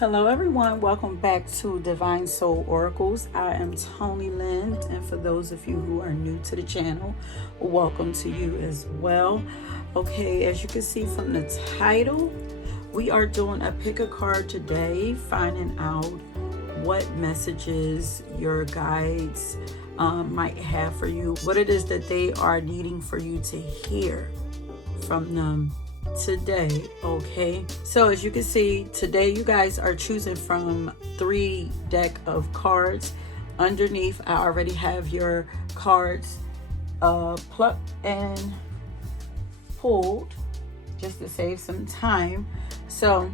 Hello everyone, welcome back to Divine Soul Oracles. I am Toni.Lynn, and for those of you who are new to the channel, welcome to you as well. Okay, as you can see from the title, we are doing a pick a card today, finding out what messages your guides might have for you, what it is that they are needing for you to hear from them today. Okay, so as you can see today, you guys are choosing from 3 deck of cards. Underneath, I already have your cards plucked and pulled just to save some time, so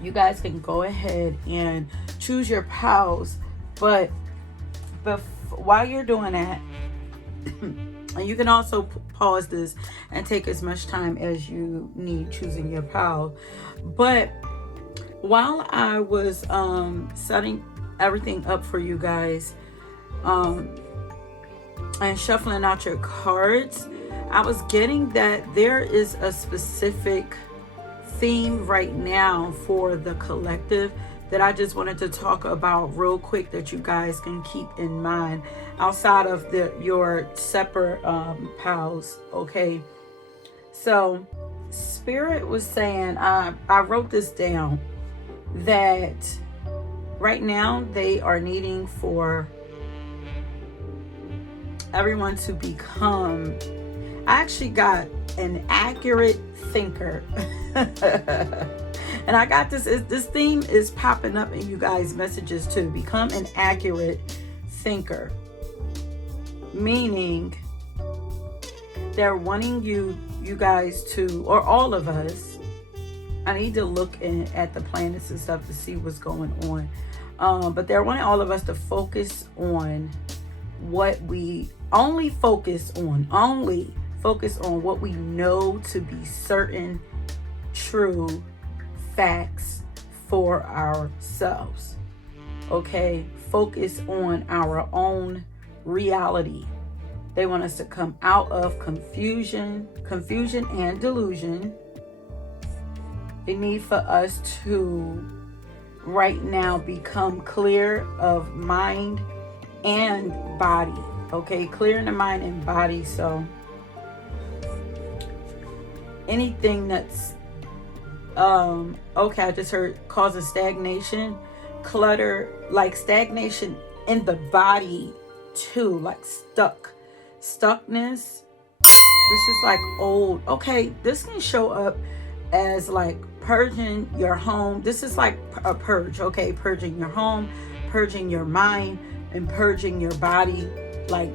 you guys can go ahead and choose your pals. But while you're doing that, and you can also pause this and take as much time as you need choosing your pal. But while I was setting everything up for you guys and shuffling out your cards, I was getting that there is a specific theme right now for the collective that I just wanted to talk about real quick, that you guys can keep in mind outside of your separate pals. Okay, so Spirit was saying, I wrote this down, that right now they are needing for everyone to become, I actually got an accurate thinker. And I got this theme is popping up in you guys' messages too. Become an accurate thinker. Meaning they're wanting you guys to, or all of us, I need to look at the planets and stuff to see what's going on. But they're wanting all of us to focus on what we focus on what we know to be certain, true facts for ourselves. Okay, focus on our own reality. They want us to come out of confusion and delusion. They need for us to right now become clear of mind and body. Okay, clear in the mind and body. So anything that's okay, I just heard causing stagnation, clutter, like stagnation in the body too, like stuckness. This is like old. Okay, this can show up as like purging your home. This is like a purge. Okay, purging your home, purging your mind, and purging your body, like,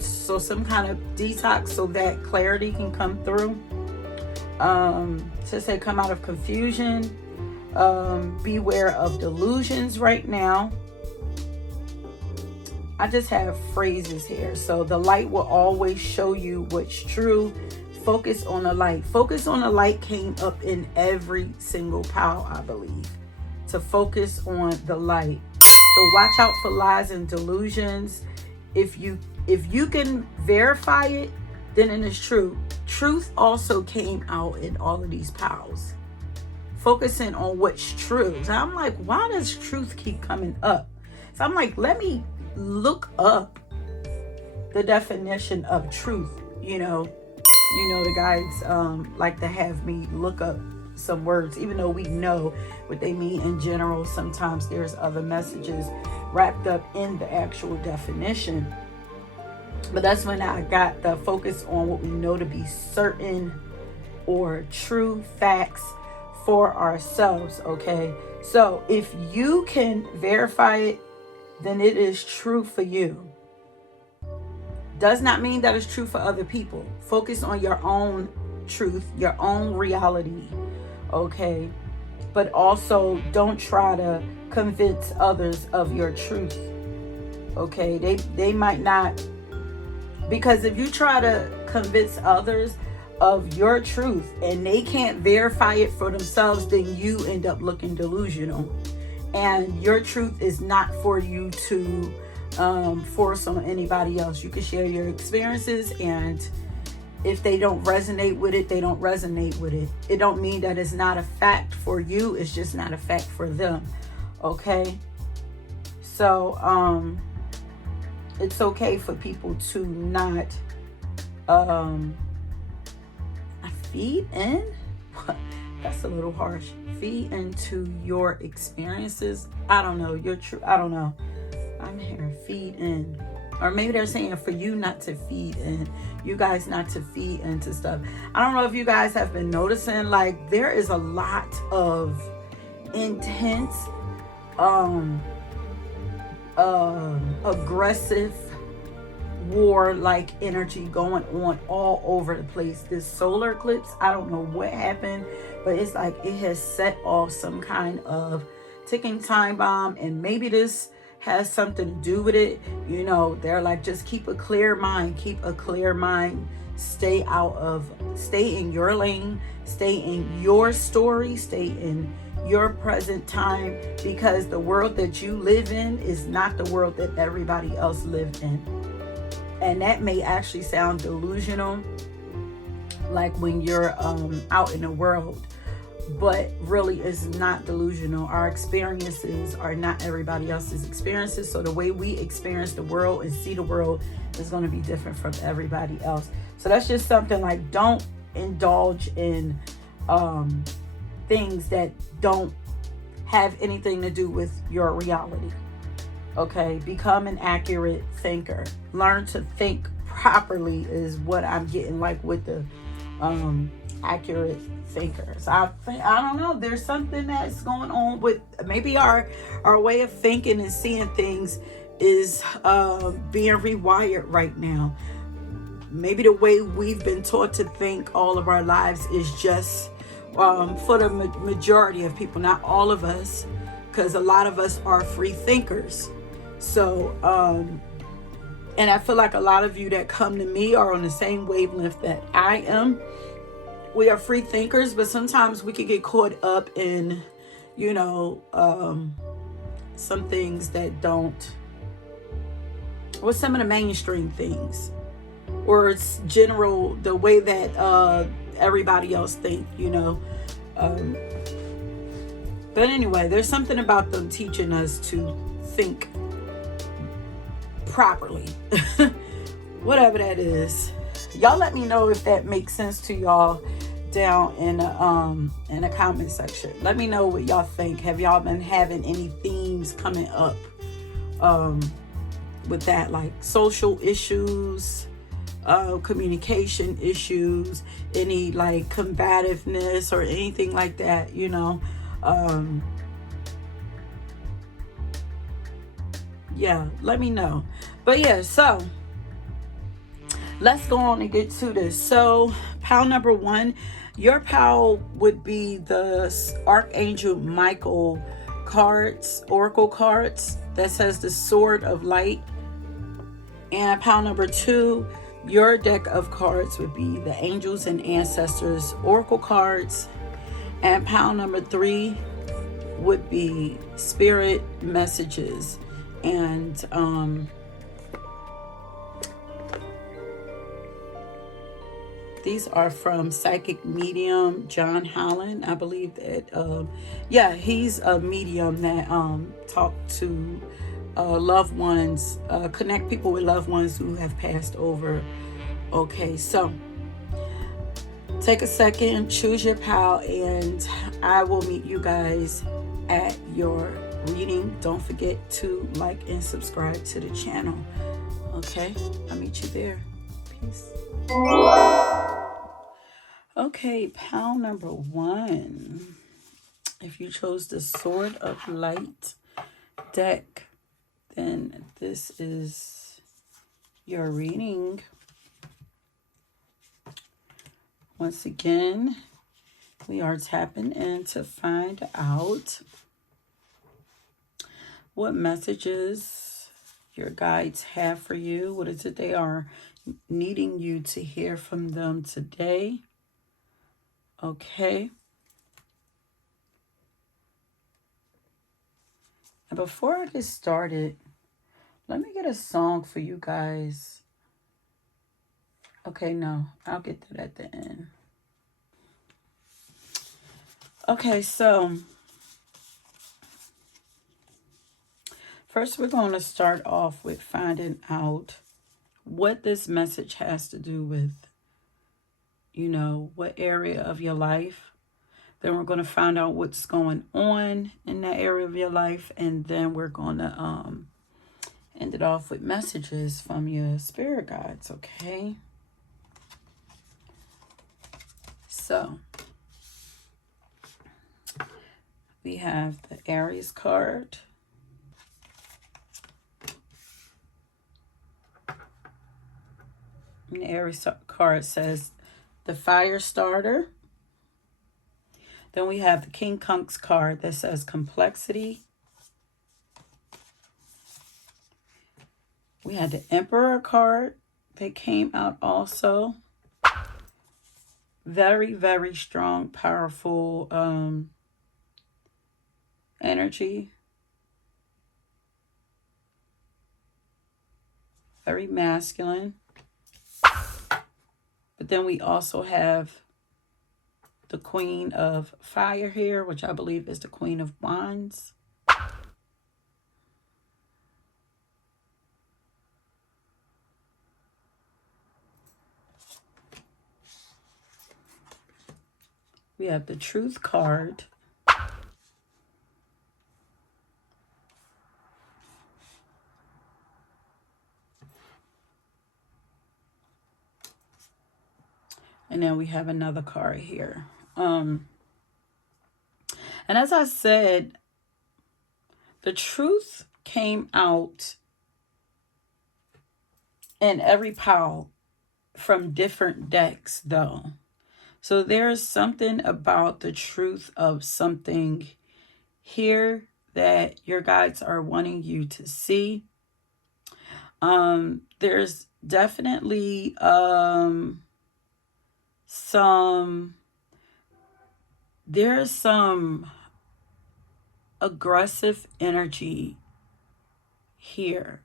so some kind of detox so that clarity can come through. To say come out of confusion, beware of delusions right now. I just have phrases here. So the light will always show you what's true. Focus on the light. Focus on the light came up in every single pile, I believe. To focus on the light. So watch out for lies and delusions. If you can verify it, then it is true. Truth also came out in all of these piles. Focusing on what's true. So I'm like, why does truth keep coming up? So I'm like, let me look up the definition of truth. You know the guides like to have me look up some words, even though we know what they mean in general. Sometimes there's other messages wrapped up in the actual definition. But that's when I got the focus on what we know to be certain or true facts for ourselves. Okay, so if you can verify it, then it is true for you. Does not mean that it's true for other people. Focus on your own truth, your own reality. Okay, but also don't try to convince others of your truth. Okay, they might not. Because if you try to convince others of your truth and they can't verify it for themselves, then you end up looking delusional. And your truth is not for you to force on anybody else. You can share your experiences, and if they don't resonate with it, they don't resonate with it. It don't mean that it's not a fact for you. It's just not a fact for them. Okay? So, it's okay for people to not feed in. That's a little harsh. Feed into your experiences. I don't know. I don't know. I'm hearing feed in. Or maybe they're saying for you not to feed in. You guys not to feed into stuff. I don't know if you guys have been noticing, like, there is a lot of intense, aggressive, war-like energy going on all over the place. This solar eclipse, I don't know what happened, but it's like it has set off some kind of ticking time bomb, and maybe this has something to do with it. You know, they're like, just keep a clear mind, stay in your lane, stay in your story, stay in your present time, because the world that you live in is not the world that everybody else lived in. And that may actually sound delusional, like when you're out in the world, but really it's not delusional. Our experiences are not everybody else's experiences. So the way we experience the world and see the world is going to be different from everybody else. So that's just something, like, don't indulge in things that don't have anything to do with your reality. Okay, become an accurate thinker. Learn to think properly is what I'm getting, like, with the accurate thinkers. I don't know. There's something that's going on with maybe our way of thinking and seeing things is being rewired right now. Maybe the way we've been taught to think all of our lives is just for the majority of people, not all of us, because a lot of us are free thinkers. So, and I feel like a lot of you that come to me are on the same wavelength that I am. We are free thinkers, but sometimes we can get caught up in, you know, some things that don't, or some of the mainstream things, or it's general, the way that everybody else think, you know. But anyway, there's something about them teaching us to think properly. Whatever that is. Y'all let me know if that makes sense to y'all down in the comment section. Let me know what y'all think. Have y'all been having any themes coming up with that, like social issues, communication issues, any like combativeness or anything like that, you know? Yeah, let me know. But yeah, so let's go on and get to this. So pile number 1, your pile would be the Archangel Michael cards, oracle cards, that says the Sword of Light. And pile number 2, your deck of cards would be the Angels and Ancestors oracle cards. And pile number 3 would be Spirit messages. And these are from psychic medium John Holland. I believe that yeah, he's a medium that talk to loved ones, connect people with loved ones who have passed over. Okay, so take a second, choose your pal, and I will meet you guys at your reading. Don't forget to like and subscribe to the channel. Okay, I'll meet you there. Peace. Okay, pal number 1. If you chose the Sword of Light deck, then this is your reading. Once again, we are tapping in to find out what messages your guides have for you. What is it they are needing you to hear from them today? Okay. And before I get started, let me get a song for you guys. Okay, no, I'll get to that at the end. Okay, so first we're going to start off with finding out what this message has to do with, what area of your life. Then we're going to find out what's going on in that area of your life. And then we're going to end it off with messages from your spirit guides, okay? So we have the Aries card. And the Aries card says the fire starter. Then we have the King Kunk's card that says complexity. We had the Emperor card that came out also. Very, very strong, powerful energy. Very masculine. But then we also have the Queen of Fire here, which I believe is the Queen of Wands. We have the Truth card. And then we have another card here. And as I said, the Truth came out in every pile from different decks, though. So there's something about the truth of something here that your guides are wanting you to see. There's definitely there's some aggressive energy here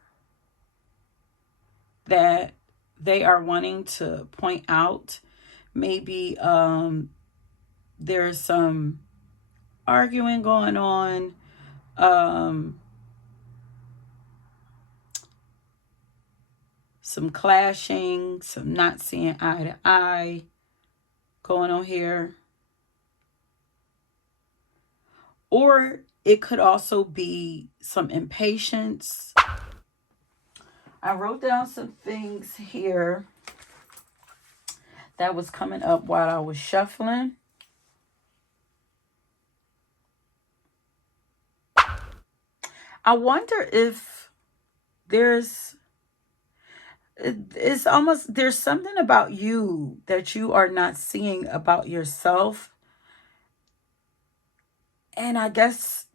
that they are wanting to point out. Maybe there's some arguing going on. Some clashing, some not seeing eye to eye going on here. Or it could also be some impatience. I wrote down some things here that was coming up while I was shuffling. I wonder if it's almost, there's something about you that you are not seeing about yourself. And I guess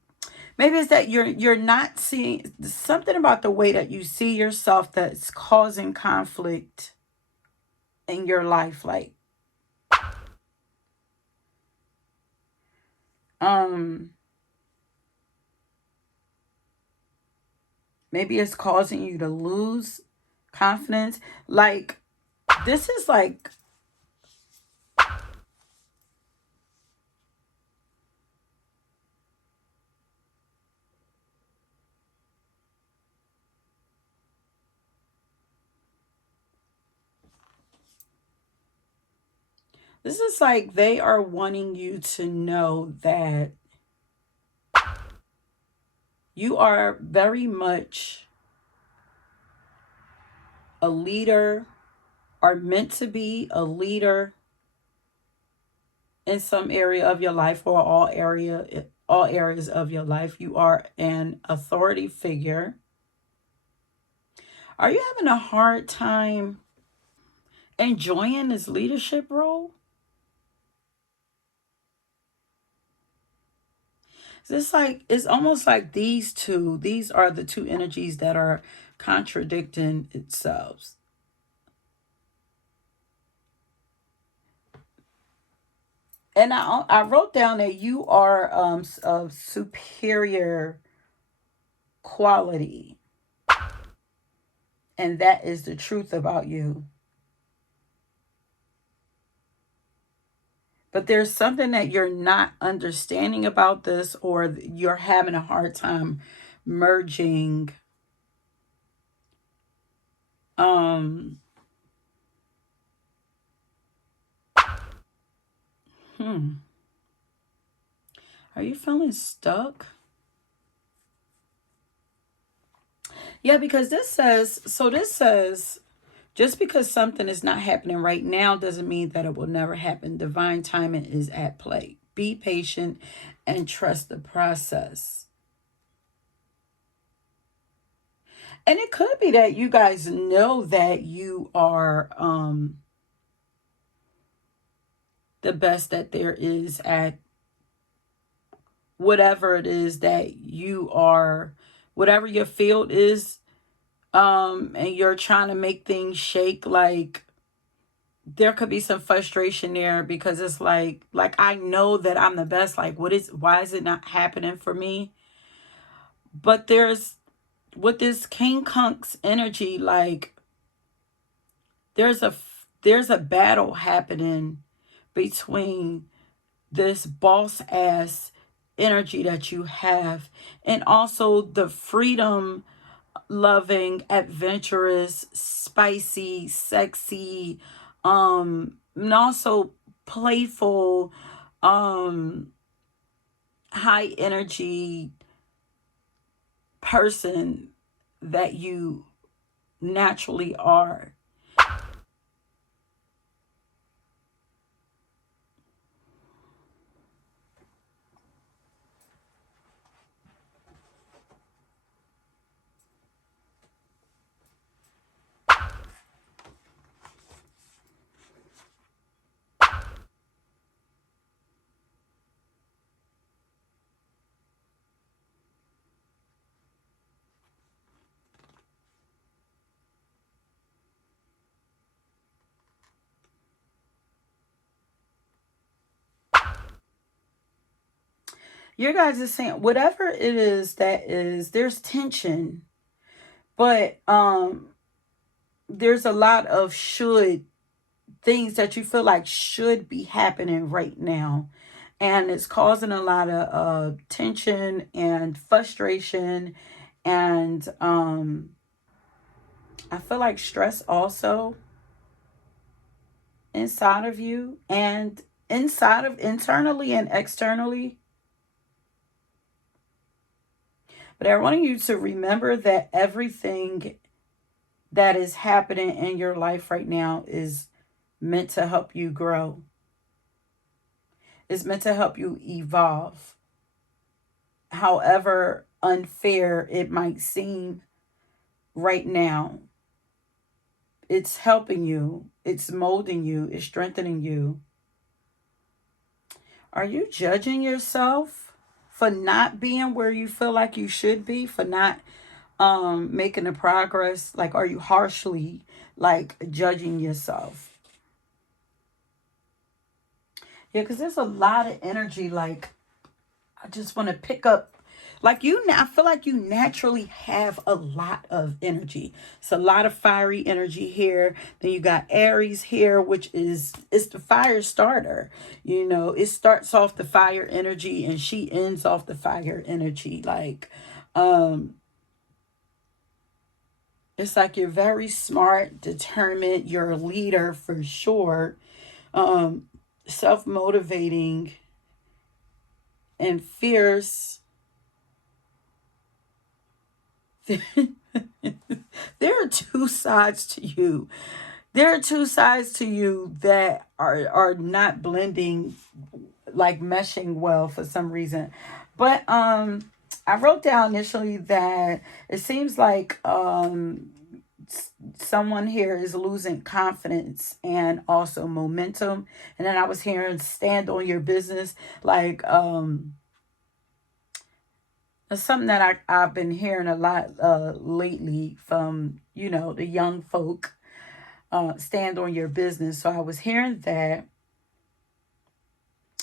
maybe it's that you're not seeing something about the way that you see yourself that's causing conflict in your life. Like, maybe it's causing you to lose confidence. Like, this is like, this is like they are wanting you to know that you are very much a leader, are meant to be a leader in some area of your life, or all areas of your life. You are an authority figure. Are you having a hard time enjoying this leadership role? It's almost like these are the two energies that are contradicting itself. And I wrote down that you are of superior quality. And that is the truth about you. But there's something that you're not understanding about this, or you're having a hard time merging. Um, hmm. Are you feeling stuck? Yeah, because this says, just because something is not happening right now doesn't mean that it will never happen. Divine timing is at play. Be patient and trust the process. And it could be that you guys know that you are the best that there is at whatever it is that you are, whatever your field is, and you're trying to make things shake. Like, there could be some frustration there, because it's like I know that I'm the best. Like, why is it not happening for me? But there's, with this King Kunk's energy, like, there's a there's a battle happening between this boss ass energy that you have, and also the freedom loving, adventurous, spicy, sexy, and also playful, um, high energy person that you naturally are. You guys are saying whatever it is that is, there's tension, but there's a lot of should, things that you feel like should be happening right now, and it's causing a lot of tension and frustration, and I feel like stress also inside of you, and inside of, internally and externally. But I want you to remember that everything that is happening in your life right now is meant to help you grow. It's meant to help you evolve. However unfair it might seem right now, it's helping you, it's molding you, it's strengthening you. Are you judging yourself for not being where you feel like you should be, for not making the progress? Like, are you harshly, like, judging yourself? Yeah, because there's a lot of energy. Like, I just want to pick up, like, I feel like you naturally have a lot of energy. It's a lot of fiery energy here. Then you got Aries here, which is, it's the fire starter. You know, it starts off the fire energy and she ends off the fire energy. Like, it's like you're very smart, determined, you're a leader for sure. Self-motivating and fierce. There are two sides to you. There are two sides to you that are not blending, like meshing well for some reason. But I wrote down initially that it seems like someone here is losing confidence and also momentum. And then I was hearing stand on your business, like it's something that I've been hearing a lot lately from, the young folk, stand on your business. So I was hearing that.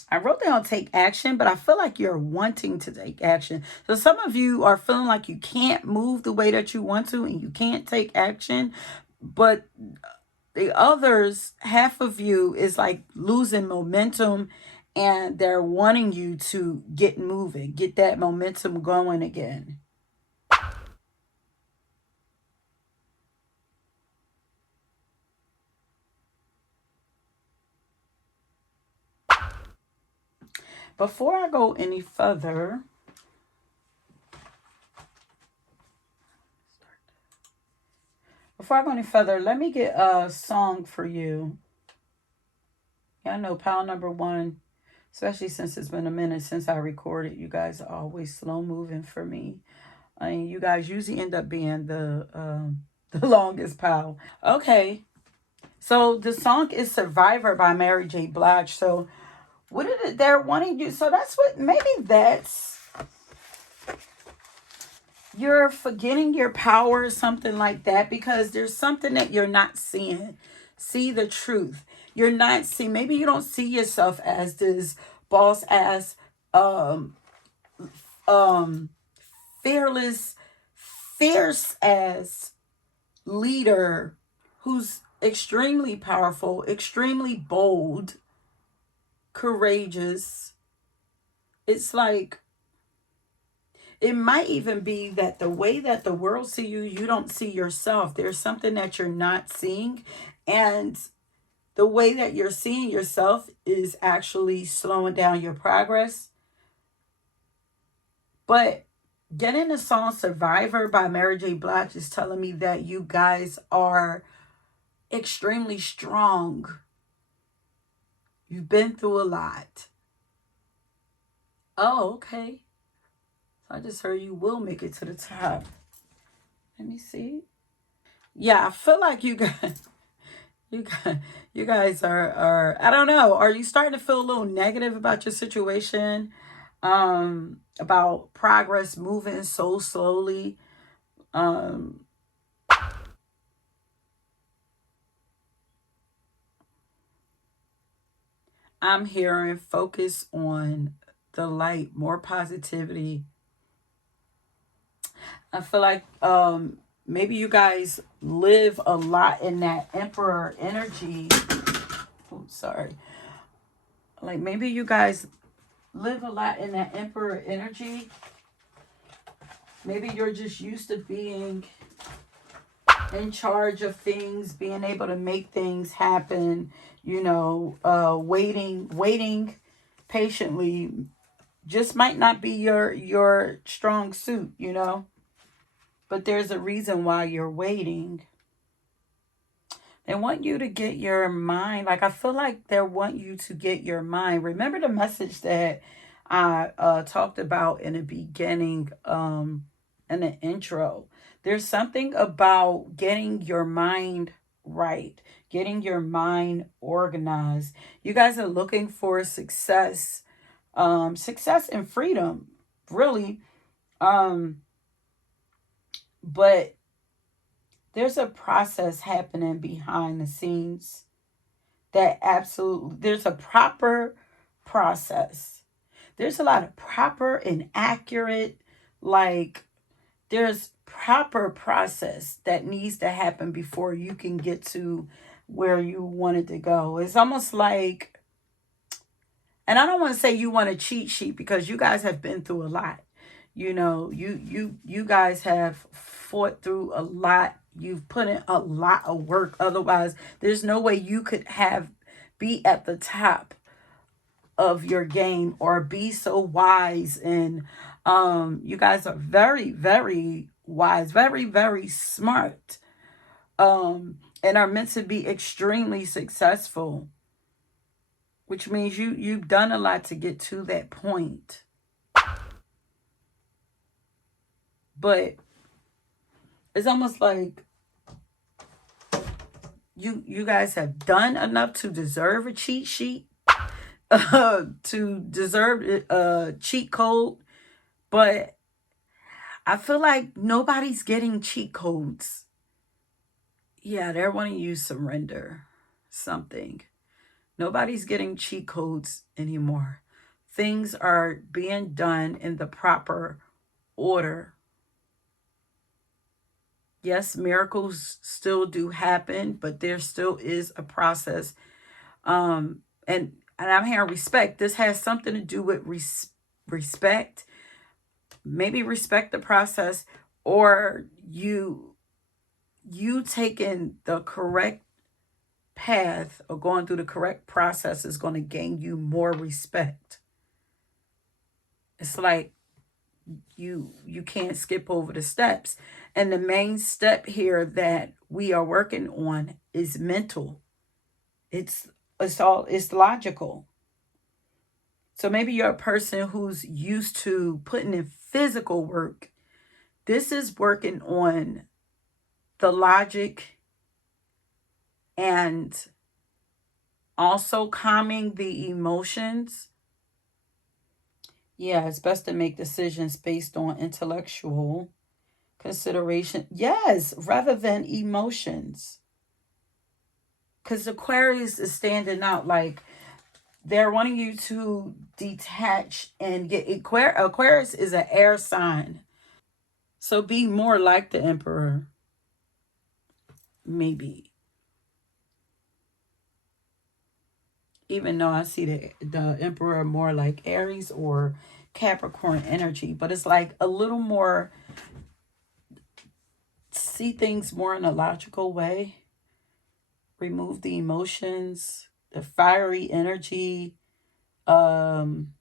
I wrote down take action, but I feel like you're wanting to take action. So some of you are feeling like you can't move the way that you want to and you can't take action. But the others, half of you is like losing momentum and they're wanting you to get moving, get that momentum going again. Before I go any further, let me get a song for you. Yeah, I know pile number one, especially since it's been a minute since I recorded. You guys are always slow moving for me. I mean, you guys usually end up being the longest pile. Okay, so the song is "Survivor" by Mary J. Blige. So what is it they're wanting you? So that's what, maybe that's, you're forgetting your power or something like that, because there's something that you're not seeing. See the truth. You're not seeing, maybe you don't see yourself as this boss ass, um, um, fearless, fierce as leader who's extremely powerful, extremely bold, courageous. It's like, it might even be that the way that the world see you, you don't see yourself. There's something that you're not seeing. And the way that you're seeing yourself is actually slowing down your progress. But getting the song "Survivor" by Mary J. Blige is telling me that you guys are extremely strong. You've been through a lot. Oh, okay. So I just heard you will make it to the top. Let me see. Yeah, I feel like you guys, you guys, you guys are, I don't know. Are you starting to feel a little negative about your situation? About progress moving so slowly. Um, I'm hearing focus on the light, more positivity. I feel like maybe you guys live a lot in that emperor energy. Oh, sorry. Like maybe you guys live a lot in that emperor energy. Maybe you're just used to being in charge of things, being able to make things happen, waiting patiently just might not be your strong suit. But there's a reason why you're waiting. They want you to get your mind. Like, I feel like they want you to get your mind. Remember the message that I talked about in the beginning, in the intro. There's something about getting your mind right, getting your mind organized. You guys are looking for success, success and freedom, really. Um, but there's a process happening behind the scenes that absolutely, there's a proper process. There's a lot of proper and accurate, like, there's proper process that needs to happen before you can get to where you wanted to go. It's almost like, and I don't want to say you want a cheat sheet, because you guys have been through a lot. You guys have fought through a lot. You've put in a lot of work. Otherwise, there's no way you could have be at the top of your game or be so wise. And you guys are very, very wise, very, very smart, and are meant to be extremely successful, which means you've done a lot to get to that point. But it's almost like you guys have done enough to deserve a cheat sheet, to deserve a cheat code. But I feel like nobody's getting cheat codes. Yeah, they're wanting you to surrender something. Nobody's getting cheat codes anymore. Things are being done in the proper order. Yes, miracles still do happen, but there still is a process. And And I'm hearing respect. This has something to do with respect. Maybe respect the process, or you taking the correct path or going through the correct process is going to gain you more respect. It's like you can't skip over the steps. And the main step here that we are working on is mental. It's logical. So maybe you're a person who's used to putting in physical work. This is working on the logic and also calming the emotions. Yeah, it's best to make decisions based on intellectual consideration. Yes, rather than emotions. Because Aquarius is standing out, like they're wanting you to detach and get Aquarius is an air sign. So be more like the Emperor, maybe. Even though I see the Emperor more like Aries or Capricorn energy, but it's like a little more, see things more in a logical way. Remove the emotions, the fiery energy, um,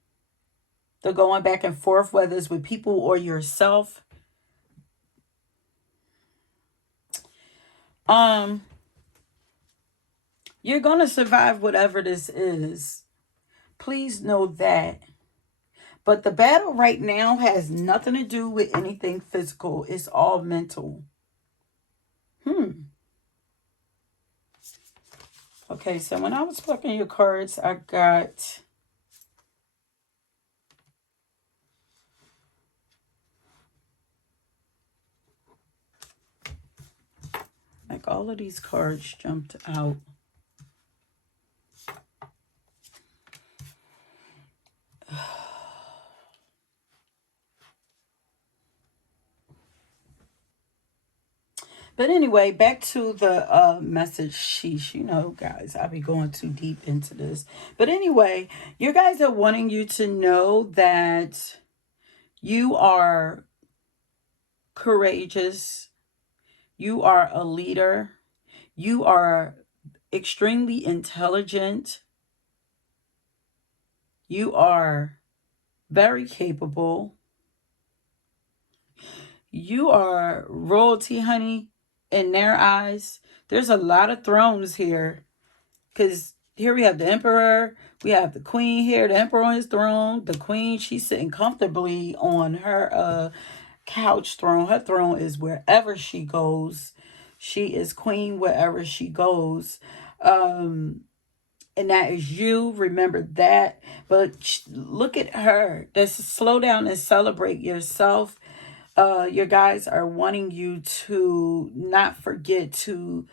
the going back and forth, whether it's with people or yourself. Um, you're gonna survive whatever this is. Please know that. But the battle right now has nothing to do with anything physical. It's all mental. Okay, so when I was plucking your cards, I got like all of these cards jumped out. But anyway, back to the message. Sheesh, you know, guys, I'll be going too deep into this. But anyway, you guys are wanting you to know that you are courageous. You are a leader. You are extremely intelligent. You are very capable. You are royalty, honey, in their eyes. There's a lot of thrones here. Because here we have the emperor. We have the queen here. The emperor on his throne. The queen, she's sitting comfortably on her couch throne. Her throne is wherever she goes. She is queen wherever she goes. And that is you. Remember that. But look at her. Let's slow down and celebrate yourself. Your guys are wanting you to not forget to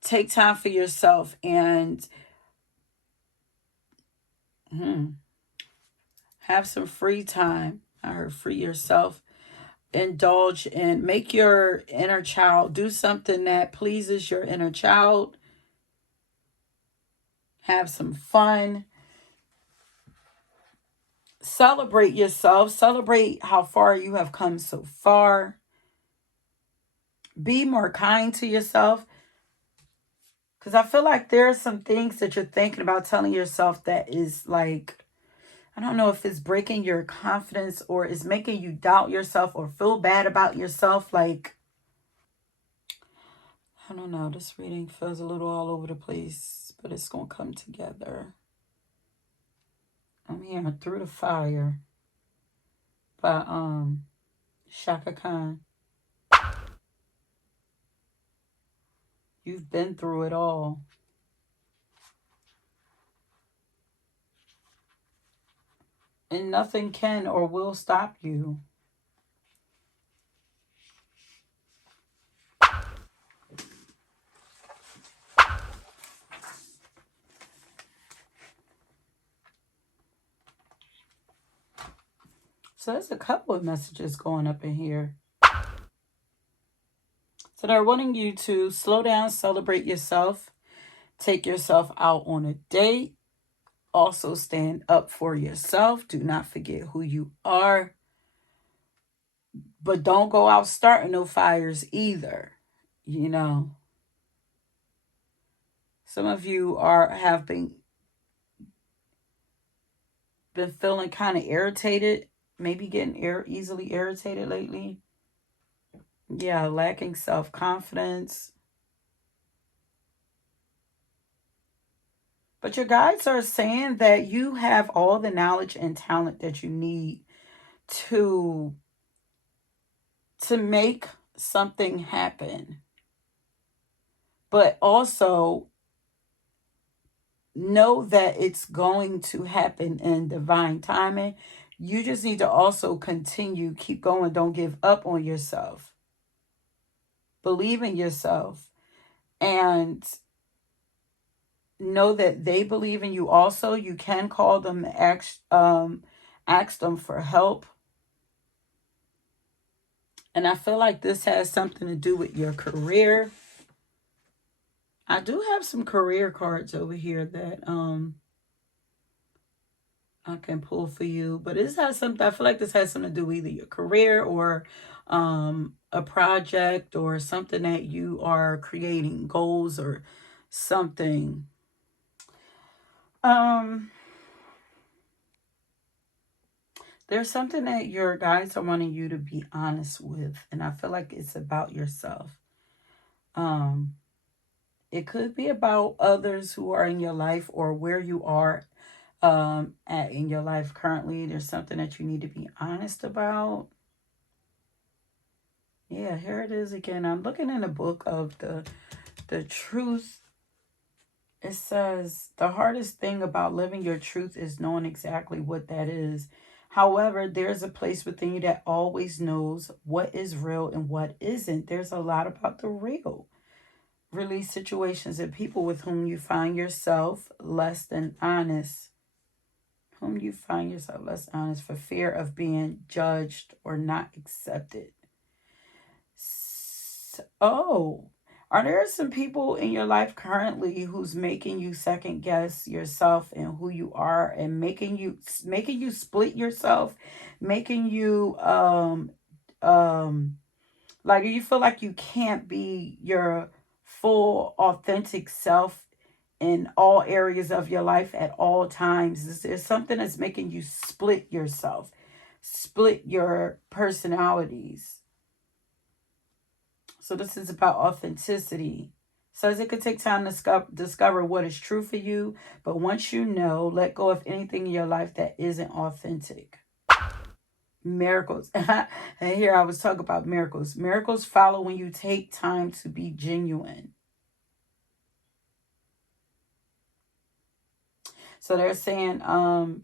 take time for yourself and have some free time. I heard free yourself. Indulge and make your inner child do something that pleases your inner child. Have some fun. Celebrate yourself. Celebrate how far you have come so far. Be more kind to yourself. Because I feel like there are some things that you're thinking about telling yourself that is like, I don't know if it's breaking your confidence or is making you doubt yourself or feel bad about yourself. Like, I don't know. This reading feels a little all over the place, but it's going to come together. I'm hearing Through the Fire by Shaka Khan. You've been through it all. And nothing can or will stop you. So there's a couple of messages going up in here. So they're wanting you to slow down, celebrate yourself, take yourself out on a date, Also stand up for yourself. Do not forget who you are. But don't go out starting no fires either. You know, some of you have been feeling kind of irritated, maybe getting easily irritated lately. Yeah, lacking self-confidence. But your guides are saying that you have all the knowledge and talent that you need to make something happen. But also know that it's going to happen in divine timing. You just need to also continue, keep going. Don't give up on yourself. Believe in yourself and know that they believe in you also. You can call them, ask them for help. And I feel like this has something to do with your career. I do have some career cards over here that I can pull for you, but this has something. I feel like this has something to do with either your career or a project or something that you are creating, goals or something. Um, there's something that your guides are wanting you to be honest with, and I feel like it's about yourself. Um, it could be about others who are in your life or where you are in your life currently. There's something that you need to be honest about. Yeah, here it is again. I'm looking in the book of the truth. It says the hardest thing about living your truth is knowing exactly what that is. However, there's a place within you that always knows what is real and what isn't. There's a lot about the real. Release situations and people with whom you find yourself less than honest. Whom you find yourself less honest for fear of being judged or not accepted. Oh, are there some people in your life currently who's making you second guess yourself and who you are and making you split yourself, making you like you feel like you can't be your full authentic self in all areas of your life at all times? Is there something that's making you split yourself, split your personalities? So this is about authenticity. Says it could take time to discover what is true for you, but once you know, let go of anything in your life that isn't authentic. Miracles. And here I was talking about miracles. Miracles follow when you take time to be genuine. So they're saying,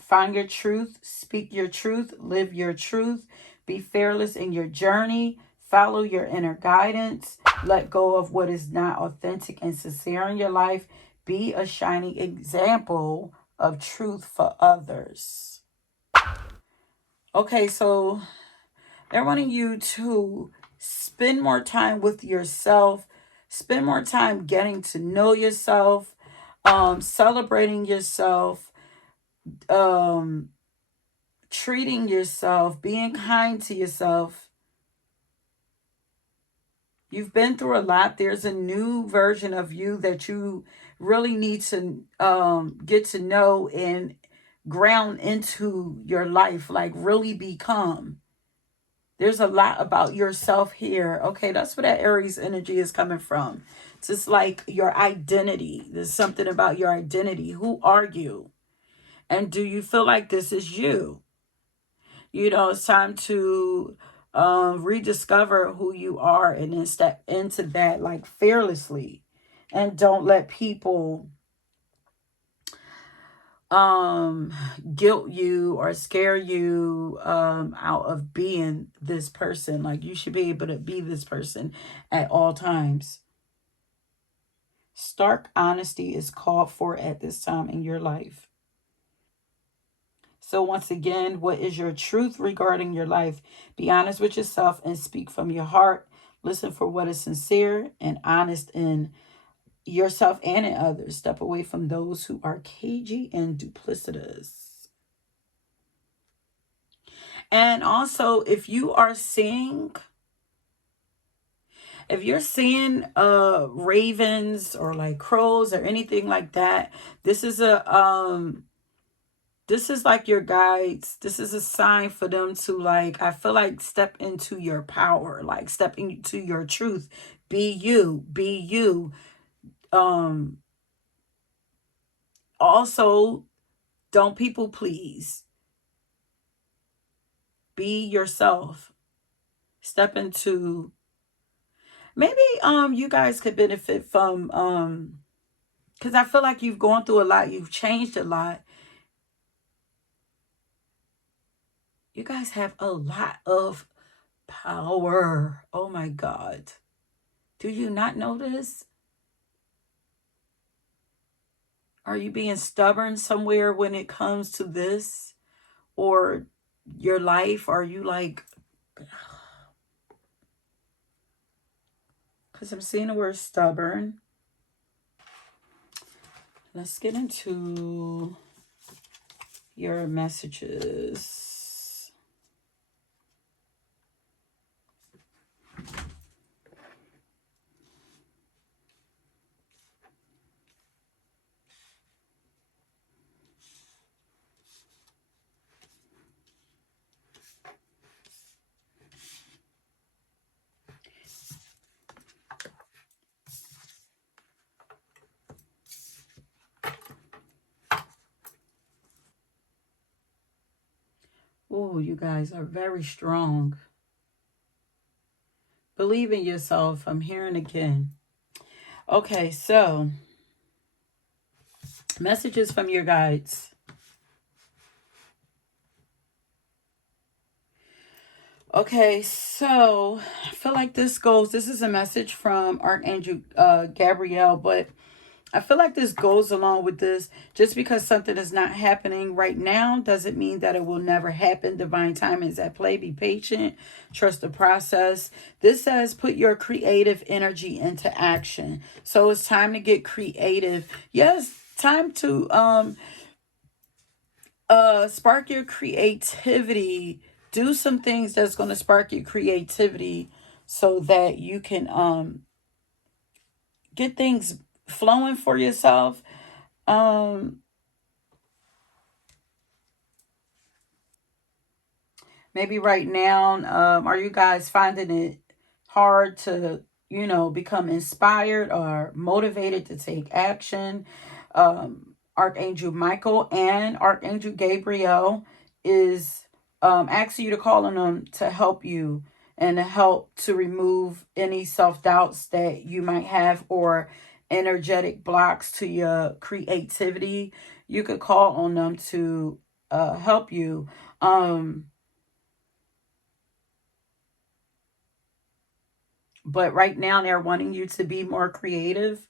find your truth, speak your truth, live your truth, be fearless in your journey, follow your inner guidance, let go of what is not authentic and sincere in your life, be a shining example of truth for others. Okay, so they're wanting you to spend more time with yourself, spend more time getting to know yourself, celebrating yourself, um treating yourself, being kind to yourself. You've been through a lot. There's a new version of you that you really need to get to know and ground into your life, like really become. There's a lot about yourself here. Okay, that's where that Aries energy is coming from. It's just like your identity. There's something about your identity. Who are you? And do you feel like this is you? You know, it's time to rediscover who you are and then step into that like fearlessly. And don't let people guilt you or scare you out of being this person. Like you should be able to be this person at all times. Stark honesty is called for at this time in your life. So once again, what is your truth regarding your life? Be honest with yourself and speak from your heart. Listen for what is sincere and honest in yourself and in others. Step away from those who are cagey and duplicitous. And also, if you're seeing ravens or like crows or anything like that, this is like your guides. This is a sign for them to, like, I feel like, step into your power, like step into your truth. Be you, be you. Also, don't people please. Be yourself. Step into, maybe you guys could benefit from because I feel like you've gone through a lot, you've changed a lot. You guys have a lot of power. Oh my God. Do you not know this? Are you being stubborn somewhere when it comes to this or your life? Are you like, because I'm seeing the word stubborn. Let's get into your messages. Oh, you guys are very strong. Believe in yourself. I'm hearing again. Okay, so messages from your guides. Okay, so I feel like this is a message from Archangel Gabrielle, but I feel like this goes along with this. Just because something is not happening right now doesn't mean that it will never happen. Divine timing is at play. Be patient. Trust the process. This says put your creative energy into action. So it's time to get creative. Yes, time to spark your creativity. Do some things that's going to spark your creativity so that you can get things flowing for yourself. Maybe right now, are you guys finding it hard to, become inspired or motivated to take action? Archangel Michael and Archangel Gabriel is asking you to call on them to help you and to help to remove any self-doubts that you might have or energetic blocks to your creativity. You could call on them to help you. But right now they're wanting you to be more creative.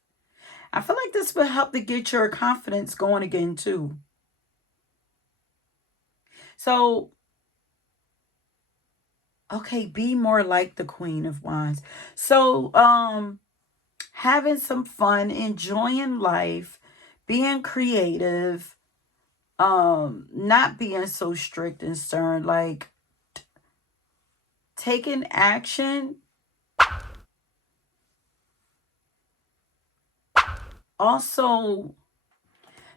I feel like this will help to get your confidence going again too. So, okay, be more like the Queen of Wands. So, having some fun, enjoying life, being creative, not being so strict and stern, like taking action. Also,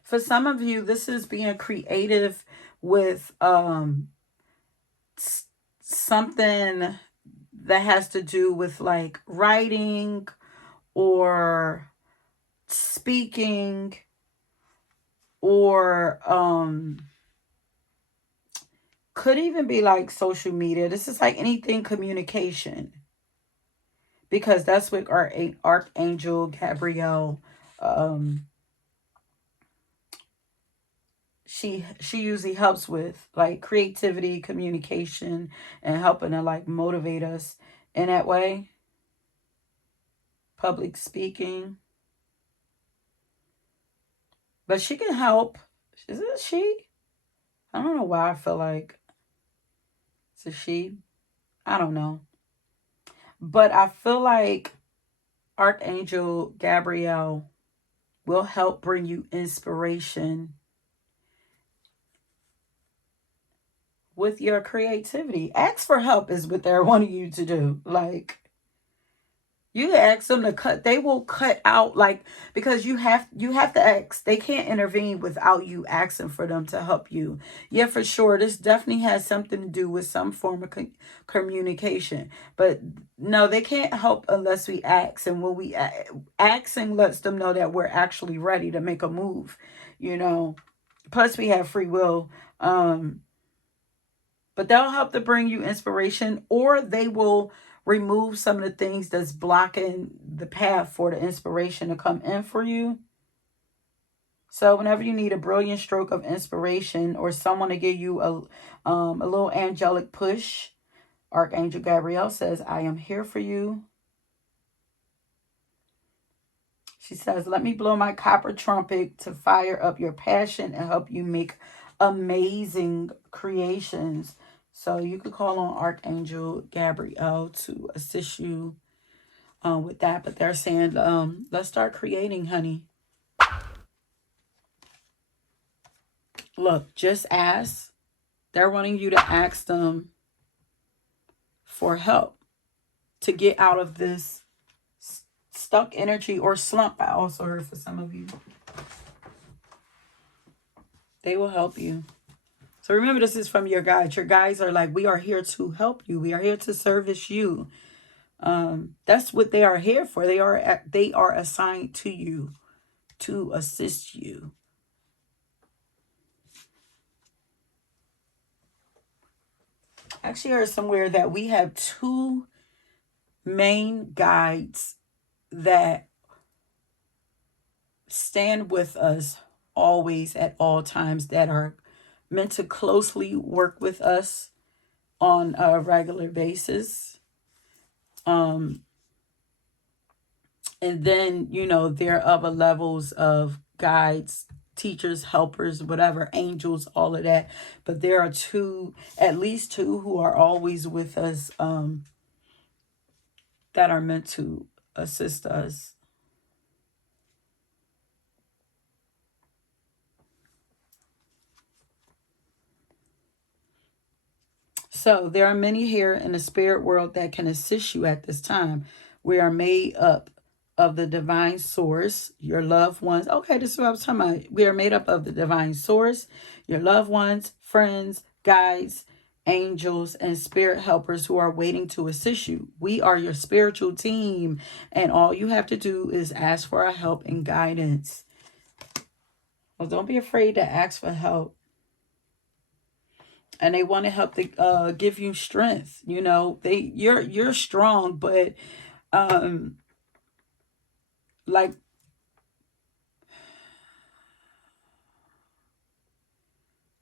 for some of you, this is being creative with something that has to do with like writing or speaking or could even be like social media. This is like anything communication, because that's what our Archangel Gabrielle she usually helps with, like creativity, communication, and helping to like motivate us in that way. Public speaking. But she can help. Is it she? I don't know why I feel like it's a she. I don't know. But I feel like Archangel Gabrielle will help bring you inspiration with your creativity. Ask for help is what they're wanting you to do. Like, you ask them to cut, they will cut out, like, because you have to ask. They can't intervene without you asking for them to help you. Yeah, for sure. This definitely has something to do with some form of communication. But no, they can't help unless we ask. And when we asking lets them know that we're actually ready to make a move, you know. Plus we have free will. But they'll help to bring you inspiration, or they will remove some of the things that's blocking the path for the inspiration to come in for you. So whenever you need a brilliant stroke of inspiration or someone to give you a little angelic push, Archangel Gabrielle says, I am here for you. She says, let me blow my copper trumpet to fire up your passion and help you make amazing creations. So you could call on Archangel Gabrielle to assist you with that. But they're saying, let's start creating, honey. Look, just ask. They're wanting you to ask them for help to get out of this stuck energy or slump. I also heard for some of you. They will help you. So remember, this is from your guides. Your guides are like, we are here to help you. We are here to service you. That's what they are here for. They are assigned to you to assist you. I actually heard somewhere that we have two main guides that stand with us always at all times, that are meant to closely work with us on a regular basis. And then, you know, there are other levels of guides, teachers, helpers, whatever, angels, all of that. But there are two, at least two, who are always with us, that are meant to assist us. So there are many here in the spirit world that can assist you at this time. We are made up of the divine source, your loved ones. Okay, this is what I was talking about. We are made up of the divine source, your loved ones, friends, guides, angels, and spirit helpers who are waiting to assist you. We are your spiritual team, and all you have to do is ask for our help and guidance. Well, don't be afraid to ask for help. And they want to help to give you strength. You know, you're strong, but like,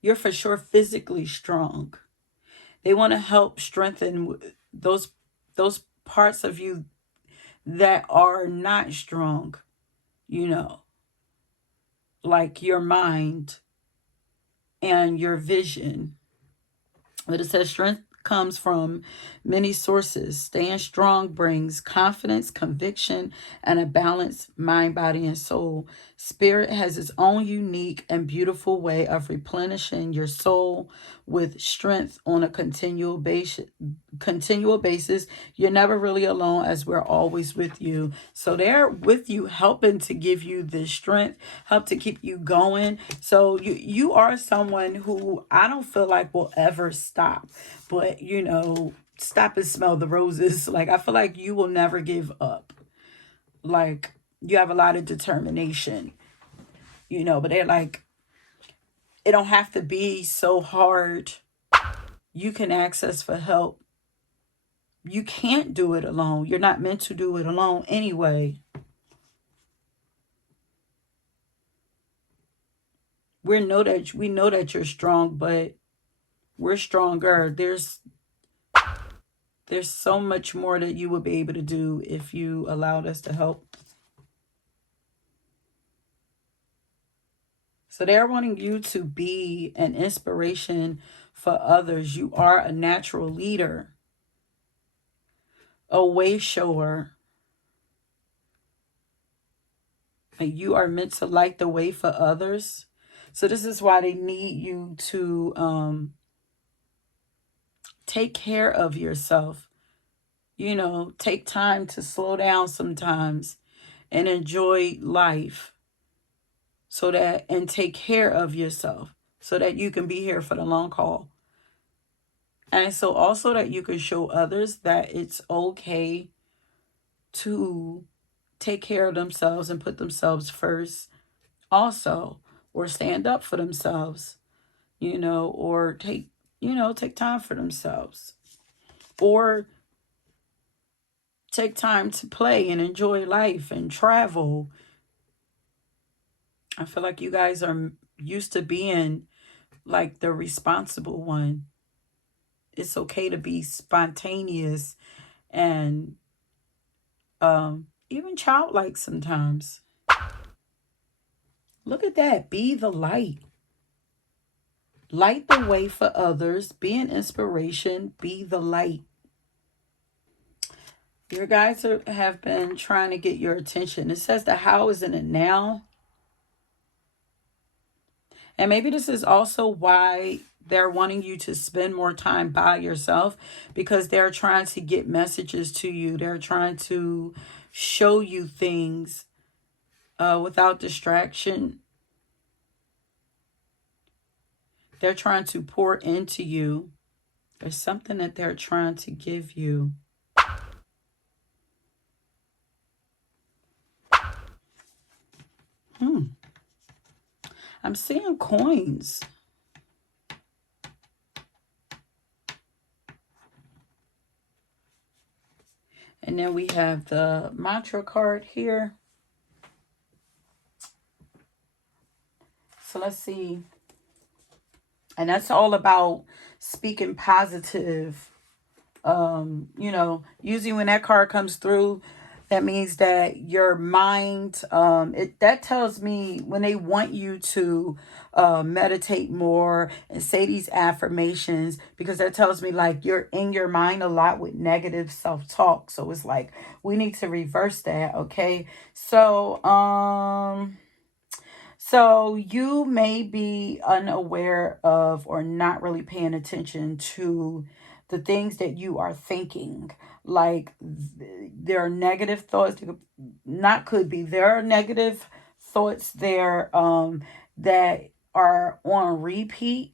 you're for sure physically strong. They want to help strengthen those parts of you that are not strong, you know, like your mind and your vision. But it says strength comes from many sources. Staying strong brings confidence, conviction, and a balanced mind, body, and soul. Spirit has its own unique and beautiful way of replenishing your soul with strength on a continual basis. You're never really alone, as we're always with you. So they're with you, helping to give you this strength, help to keep you going. So you are someone who I don't feel like will ever stop. But, you know, stop and smell the roses. Like, I feel like you will never give up. Like, you have a lot of determination, you know, but they're like, it don't have to be so hard. You can access for help. You can't do it alone. You're not meant to do it alone anyway. We know that you're strong, but we're stronger. There's so much more that you would be able to do if you allowed us to help. So they're wanting you to be an inspiration for others. You are a natural leader, a way shower. And you are meant to light the way for others. So this is why they need you to take care of yourself. You know, take time to slow down sometimes and enjoy life, so that, and take care of yourself so that you can be here for the long haul. And so also that you can show others that it's okay to take care of themselves and put themselves first also, or stand up for themselves, you know, or take time for themselves, or take time to play and enjoy life and travel. I feel like you guys are used to being like the responsible one. It's okay to be spontaneous and even childlike sometimes. Look at that. Be the light. Light the way for others. Be an inspiration. Be the light. Your guys have been trying to get your attention. It says the how is in it now. And maybe this is also why they're wanting you to spend more time by yourself, because they're trying to get messages to you. They're trying to show you things without distraction. They're trying to pour into you. There's something that they're trying to give you. I'm seeing coins. And then we have the mantra card here. So let's see. And that's all about speaking positive. Usually when that card comes through, that means that your mind, that tells me when they want you to meditate more and say these affirmations, because that tells me like you're in your mind a lot with negative self-talk. So it's like we need to reverse that, okay? So you may be unaware of or not really paying attention to the things that you are thinking. Like there are negative thoughts, there are negative thoughts there that are on repeat.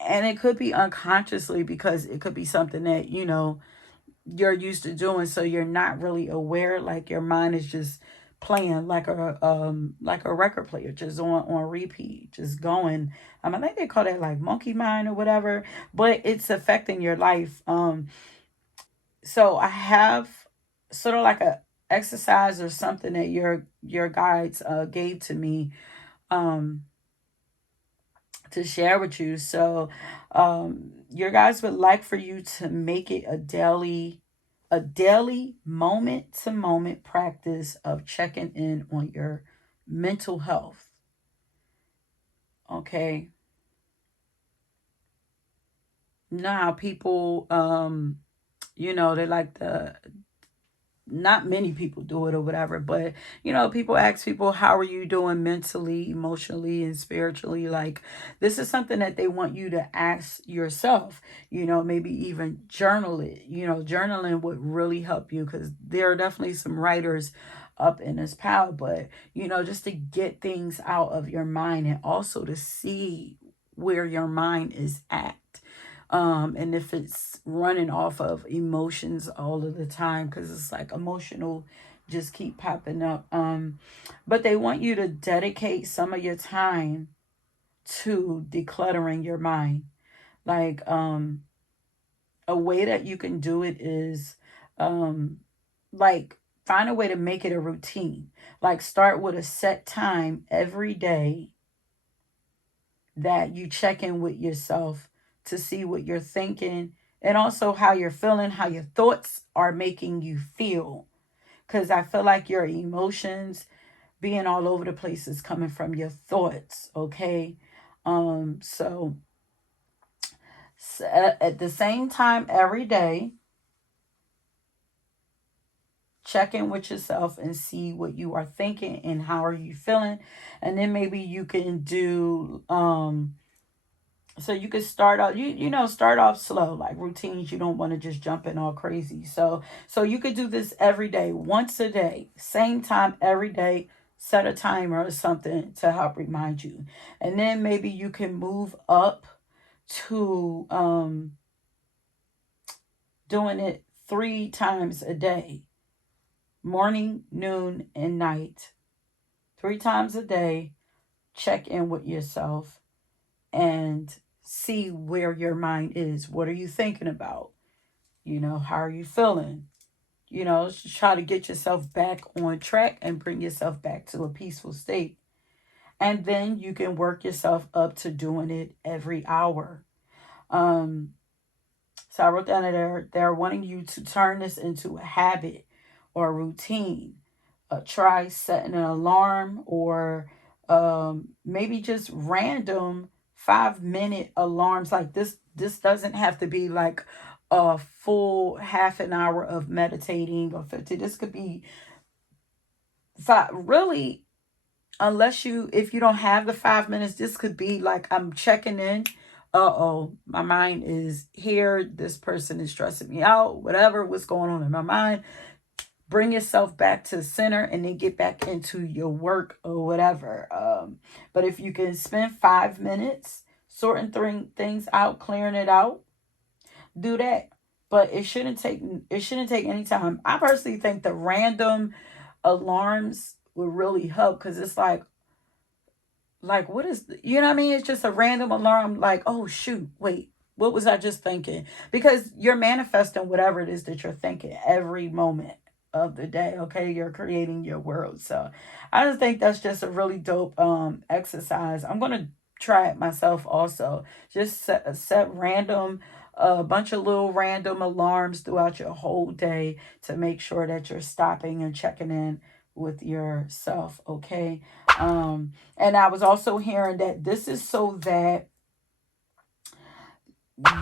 And it could be unconsciously, because it could be something that, you're used to doing, so you're not really aware. Like your mind is just playing like a record player, just on repeat, just going. I think they call that like monkey mind or whatever, but it's affecting your life. So I have sort of like a exercise or something that your guides gave to me um to share with you. So your guys would like for you to make it a daily moment to moment practice of checking in on your mental health. Okay. Now people they like the not many people do it or whatever, but people ask people, how are you doing mentally, emotionally, and spiritually? Like, this is something that they want you to ask yourself. Maybe even journal it. Journaling would really help you, because there are definitely some writers up in this power, but just to get things out of your mind, and also to see where your mind is at, and if it's running off of emotions all of the time, because it's like emotional just keep popping up. But they want you to dedicate some of your time to decluttering your mind. Like, a way that you can do it is like find a way to make it a routine. Like, start with a set time every day that you check in with yourself to see what you're thinking, and also how you're feeling, how your thoughts are making you feel. Because I feel like your emotions being all over the place is coming from your thoughts, okay? So at the same time every day, check in with yourself and see what you are thinking and how are you feeling. And then maybe you can do so you could start out, start off slow, like routines. You don't want to just jump in all crazy. So you could do this every day, once a day, same time every day. Set a timer or something to help remind you. And then maybe you can move up to doing it 3 times a day, morning, noon, and night. 3 times a day, check in with yourself and see where your mind is. What are you thinking about? How are you feeling? Just try to get yourself back on track and bring yourself back to a peaceful state. And then you can work yourself up to doing it every hour. Um, so I wrote down that they're wanting you to turn this into a habit or a routine. Try setting an alarm or maybe just random 5-minute alarms. Like this doesn't have to be like a full half an hour of meditating or 50. This could be five, really, if you don't have the 5 minutes, this could be like, I'm checking in. Uh-oh, my mind is here. This person is stressing me out. What's going on in my mind. Bring yourself back to the center and then get back into your work or whatever. But if you can spend 5 minutes sorting things out, clearing it out, do that. But it shouldn't take any time. I personally think the random alarms would really help, because it's like what is, you know what I mean? It's just a random alarm, like, oh shoot, wait, what was I just thinking? Because you're manifesting whatever it is that you're thinking every moment of the day. Okay, you're creating your world. So I just think that's just a really dope exercise. I'm gonna try it myself also. Just set random, a bunch of little random alarms throughout your whole day to make sure that you're stopping and checking in with yourself. Okay. And I was also hearing that this is so that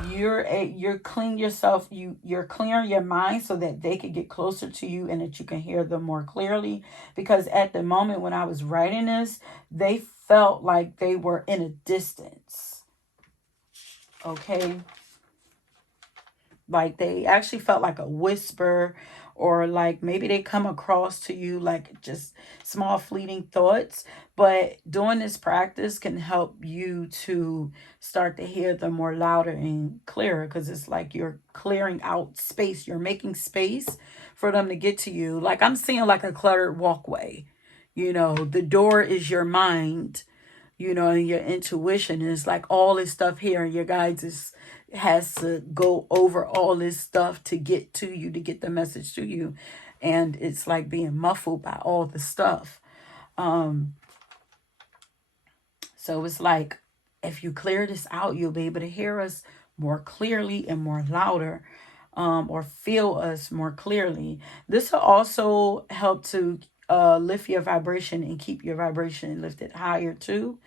you're clean yourself, you're clearing your mind so that they could get closer to you and that you can hear them more clearly. Because at the moment when I was writing this, they felt like they were in a distance. Okay. Like they actually felt like a whisper, or like maybe they come across to you like just small fleeting thoughts. But doing this practice can help you to start to hear them more louder and clearer, because it's like you're clearing out space. You're making space for them to get to you. Like I'm seeing like a cluttered walkway. The door is your mind, and your intuition is like all this stuff here, and your guides has to go over all this stuff to get to you, to get the message to you. And it's like being muffled by all the stuff. So it's like, if you clear this out, you'll be able to hear us more clearly and more louder, or feel us more clearly. This will also help to lift your vibration and keep your vibration lifted higher too.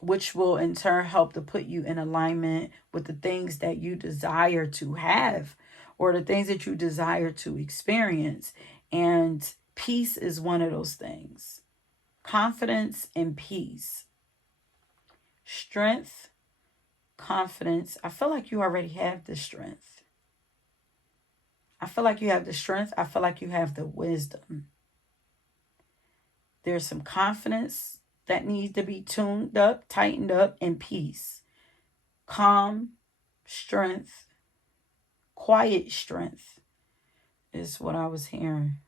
Which will in turn help to put you in alignment with the things that you desire to have, or the things that you desire to experience. And peace is one of those things. Confidence and peace. Strength, confidence. I feel like you already have the strength. I feel like you have the strength. I feel like you have the wisdom. There's some confidence that needs to be tuned up, tightened up, and peace. Calm, strength, quiet strength is what I was hearing.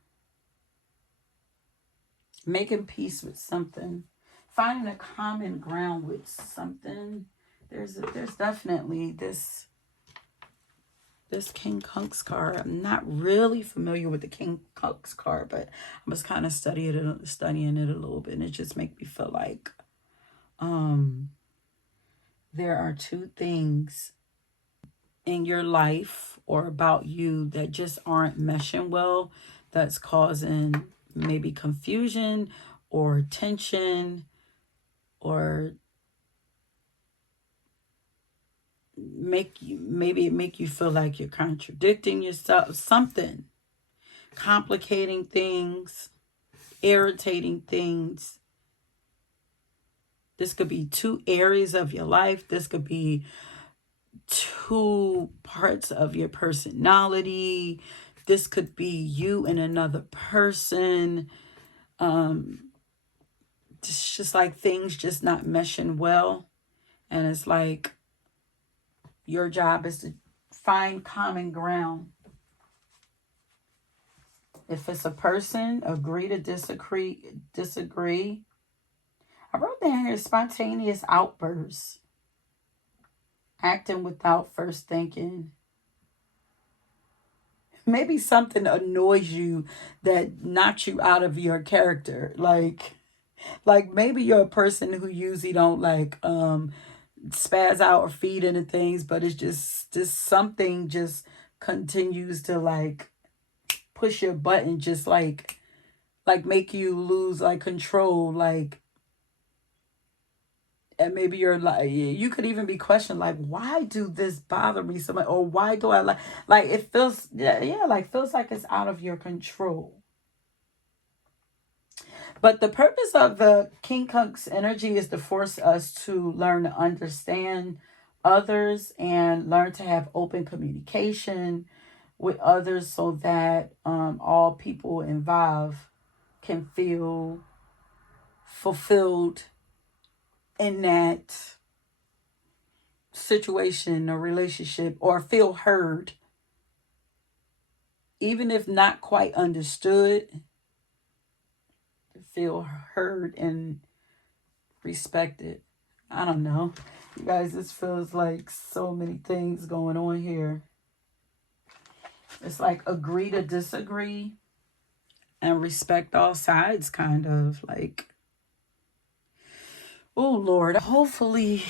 Making peace with something. Finding a common ground with something. There's definitely this King Kunk's card. I'm not really familiar with the King Kunk's card, but I was kind of studying it a little bit, and it just makes me feel like there are two things in your life or about you that just aren't meshing well, that's causing maybe confusion or tension, or make you feel like you're contradicting yourself, something. complicating things, irritating things. This could be two areas of your life. This could be two parts of your personality. This could be you and another person. It's just like things just not meshing well. And it's like your job is to find common ground. If it's a person, agree to disagree. I wrote down here spontaneous outbursts, acting without first thinking. Maybe something annoys you that knocks you out of your character. Like maybe you're a person who usually don't like spaz out or feed into things, but it's just something just continues to like push your button, just like make you lose like control, like. And maybe you're like, you could even be questioned, like, why do this bother me so much? Or why do I like it feels, yeah, like feels like it's out of your control. But the purpose of the King Kunk's energy is to force us to learn to understand others and learn to have open communication with others so that all people involved can feel fulfilled in that situation or relationship, or feel heard, even if not quite understood, feel heard and respected. I don't know, you guys, this feels like so many things going on here. It's like agree to disagree and respect all sides, kind of like, oh Lord, hopefully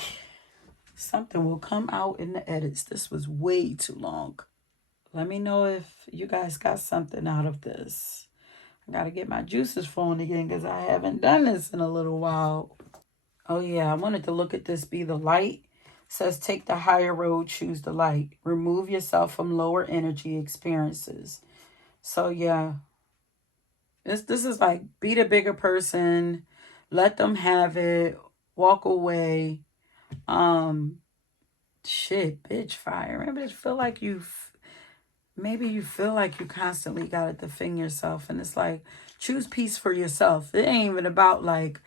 something will come out in the edits. This was way too long. Let me know if you guys got something out of this. I got to get my juices flowing again because I haven't done this in a little while. Oh, yeah. I wanted to look at this. Be the light. It says take the higher road, choose the light. Remove yourself from lower energy experiences. So, yeah. This is like be the bigger person. Let them have it. Walk away. Shit, bitch, fire. Maybe feel like maybe you feel like you constantly got to defend yourself, and it's like choose peace for yourself. It ain't even about like,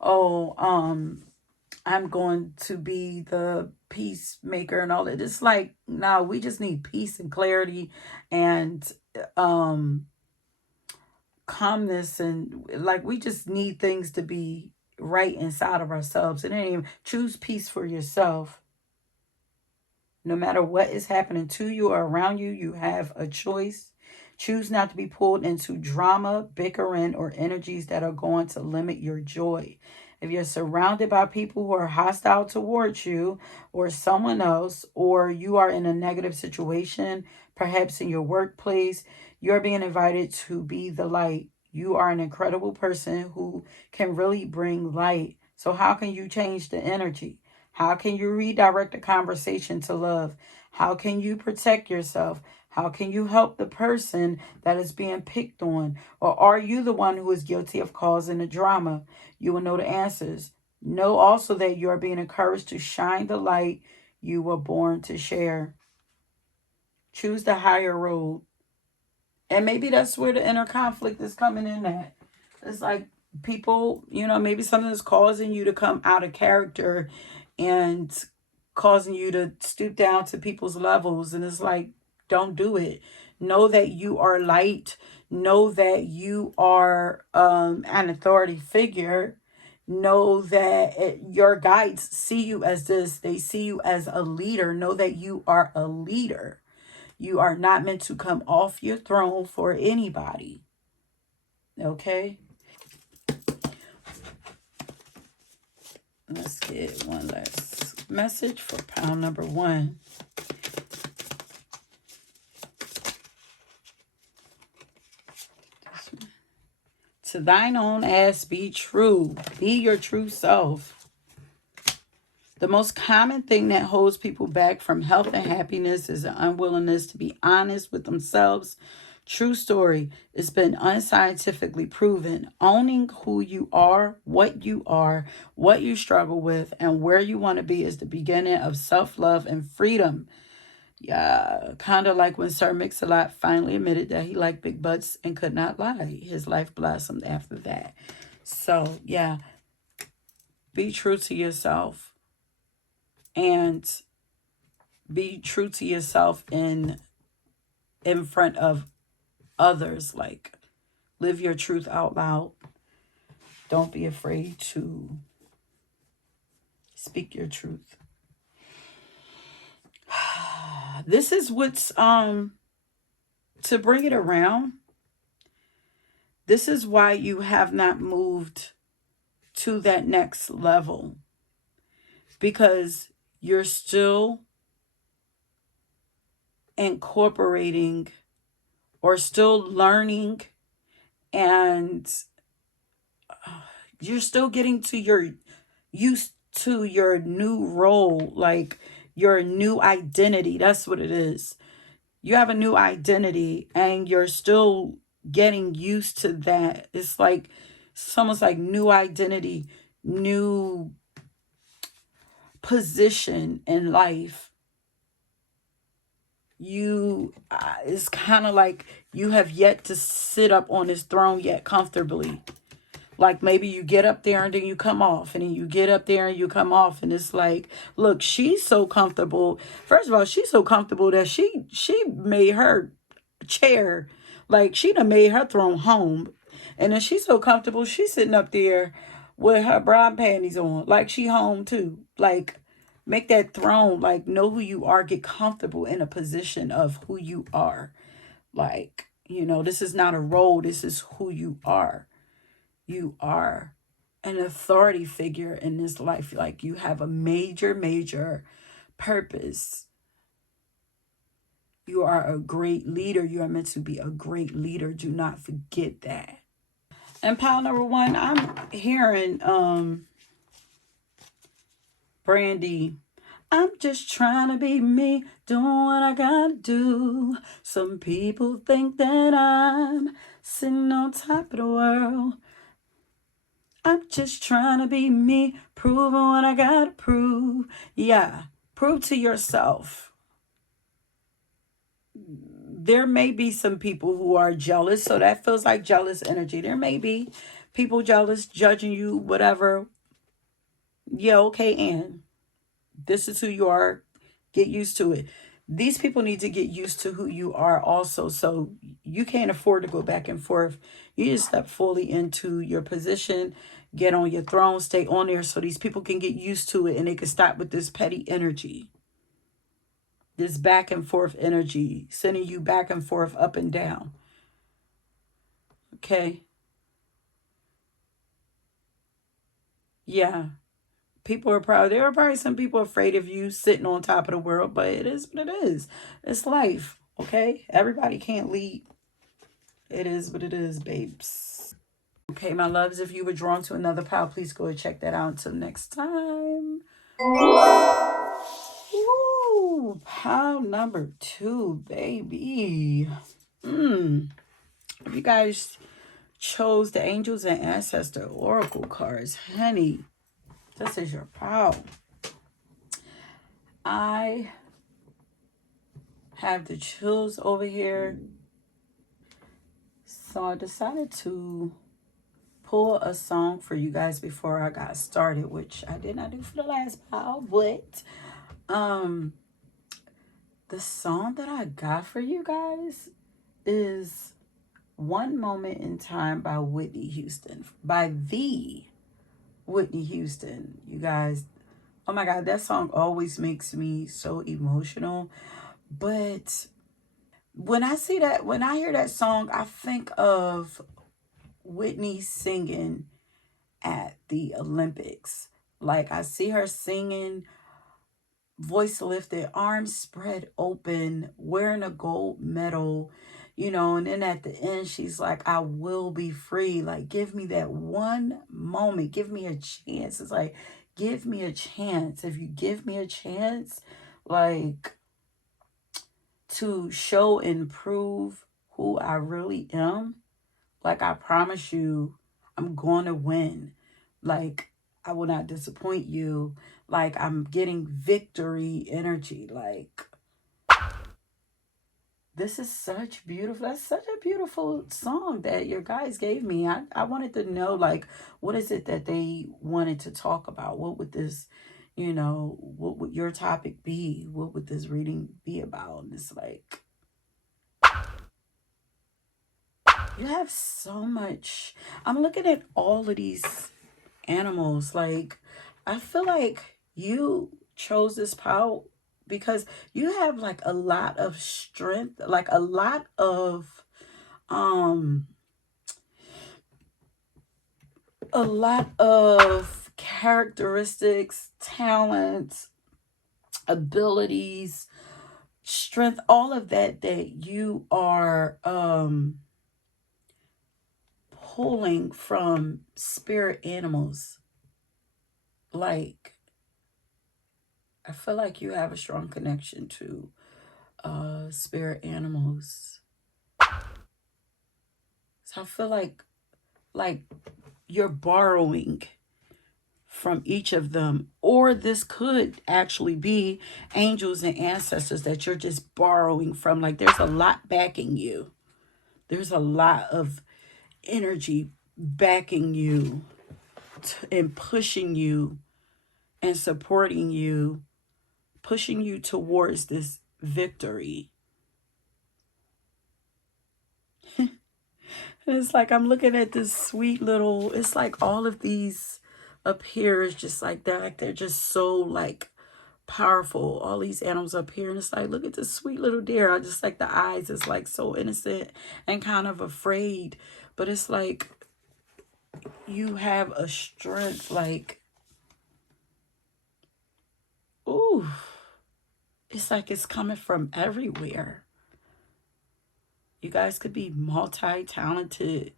oh, I'm going to be the peacemaker and all that. It's like, no, we just need peace and clarity and calmness, and like we just need things to be right inside of ourselves. It ain't even choose peace for yourself. No matter what is happening to you or around you, you have a choice. Choose not to be pulled into drama, bickering, or energies that are going to limit your joy. If you're surrounded by people who are hostile towards you or someone else, or you are in a negative situation, perhaps in your workplace, you're being invited to be the light. You are an incredible person who can really bring light. So how can you change the energy? How can you redirect the conversation to love? How can you protect yourself? How can you help the person that is being picked on? Or are you the one who is guilty of causing the drama? You will know the answers. Know also that you are being encouraged to shine the light you were born to share. Choose the higher road. And maybe that's where the inner conflict is coming in at. It's like people, maybe something is causing you to come out of character and causing you to stoop down to people's levels. And it's like, don't do it. Know that you are light. Know that you are an authority figure. Know that your guides see you as this. They see you as a leader. Know that you are a leader. You are not meant to come off your throne for anybody. Okay? Let's get one last message for pound number 1. To thine own ass be true. Be your true self. The most common thing that holds people back from health and happiness is an unwillingness to be honest with themselves, True story. It's been unscientifically proven. Owning who you are, what you struggle with, and where you want to be is the beginning of self-love and freedom. Yeah, kind of like when Sir Mix-a-Lot finally admitted that he liked big butts and could not lie. His life blossomed after that. So, yeah, be true to yourself and be true to yourself in front of others. Like, live your truth out loud. Don't be afraid to speak your truth. This is what's to bring it around. This is why you have not moved to that next level, because you're still incorporating or still learning, and you're still getting to your used to your new role, like your new identity. That's what it is. You have a new identity and you're still getting used to that. It's almost like new identity, new position in life. It's kind of like you have yet to sit up on this throne yet comfortably. Like maybe you get up there and then you come off, and then you get up there and you come off, and it's like, look, she's so comfortable. First of all, she's so comfortable that she made her chair, like she done made her throne home, and then she's so comfortable she's sitting up there with her bra and panties on, like she home too. Like, make that throne, like, know who you are, get comfortable in a position of who you are. Like, this is not a role, this is who you are. You are an authority figure in this life. Like, you have a major purpose. You are a great leader. You are meant to be a great leader. Do not forget that. And pile number one, I'm hearing Brandy. I'm just trying to be me, doing what I gotta do. Some people think that I'm sitting on top of the world. I'm just trying to be me, proving what I gotta prove. Yeah, prove to yourself. There may be some people who are jealous, so that feels like jealous energy. There may be people jealous, judging you, whatever. Yeah, okay, and this is who you are. Get used to it. These people need to get used to who you are also, so you can't afford to go back and forth. You just step fully into your position, get on your throne, stay on there so these people can get used to it and they can stop with this petty energy, this back and forth energy, sending you back and forth, up and down. Okay? Yeah. There are probably some people afraid of you sitting on top of the world, but it is what it is. It's life, okay? Everybody can't lead. It is what it is, babes. Okay, my loves, if you were drawn to another pile, please go and check that out. Until next time. Ooh, pile number 2, baby. If you guys chose the Angels and Ancestor Oracle cards, honey, this is your pile. I have the chills over here. So I decided to pull a song for you guys before I got started, which I did not do for the last pile, but the song that I got for you guys is One Moment in Time by Whitney Houston. By the Whitney Houston. You guys, oh my God, that song always makes me so emotional. But when I hear that song, I think of Whitney singing at the Olympics. Like, I see her singing, voice lifted, arms spread open, wearing a gold medal, and then at the end, she's like, I will be free. Like, give me that one moment. Give me a chance. It's like, give me a chance. If you give me a chance, like, to show and prove who I really am. Like, I promise you, I'm going to win. Like, I will not disappoint you. Like, I'm getting victory energy. Like, this is such beautiful. That's such a beautiful song that your guys gave me. I wanted to know, like, what is it that they wanted to talk about? What would this, what would your topic be? What would this reading be about? And it's like, you have so much. I'm looking at all of these animals. Like, I feel like you chose this power because you have like a lot of strength, like um a lot of characteristics, talents, abilities, strength, all of that you are pulling from spirit animals. Like, I feel like you have a strong connection to spirit animals. So I feel like you're borrowing from each of them, or this could actually be angels and ancestors that you're just borrowing from. Like, there's a lot backing you. There's a lot of energy backing you and pushing you and supporting you, pushing you towards this victory. And it's like I'm looking at this sweet little, it's like all of these up here is just like that. Like, they're just so like powerful. All these animals up here. And it's like, look at this sweet little deer. I just like the eyes. It's like so innocent and kind of afraid. But it's like you have a strength, like, ooh, it's like it's coming from everywhere. You guys could be multi-talented.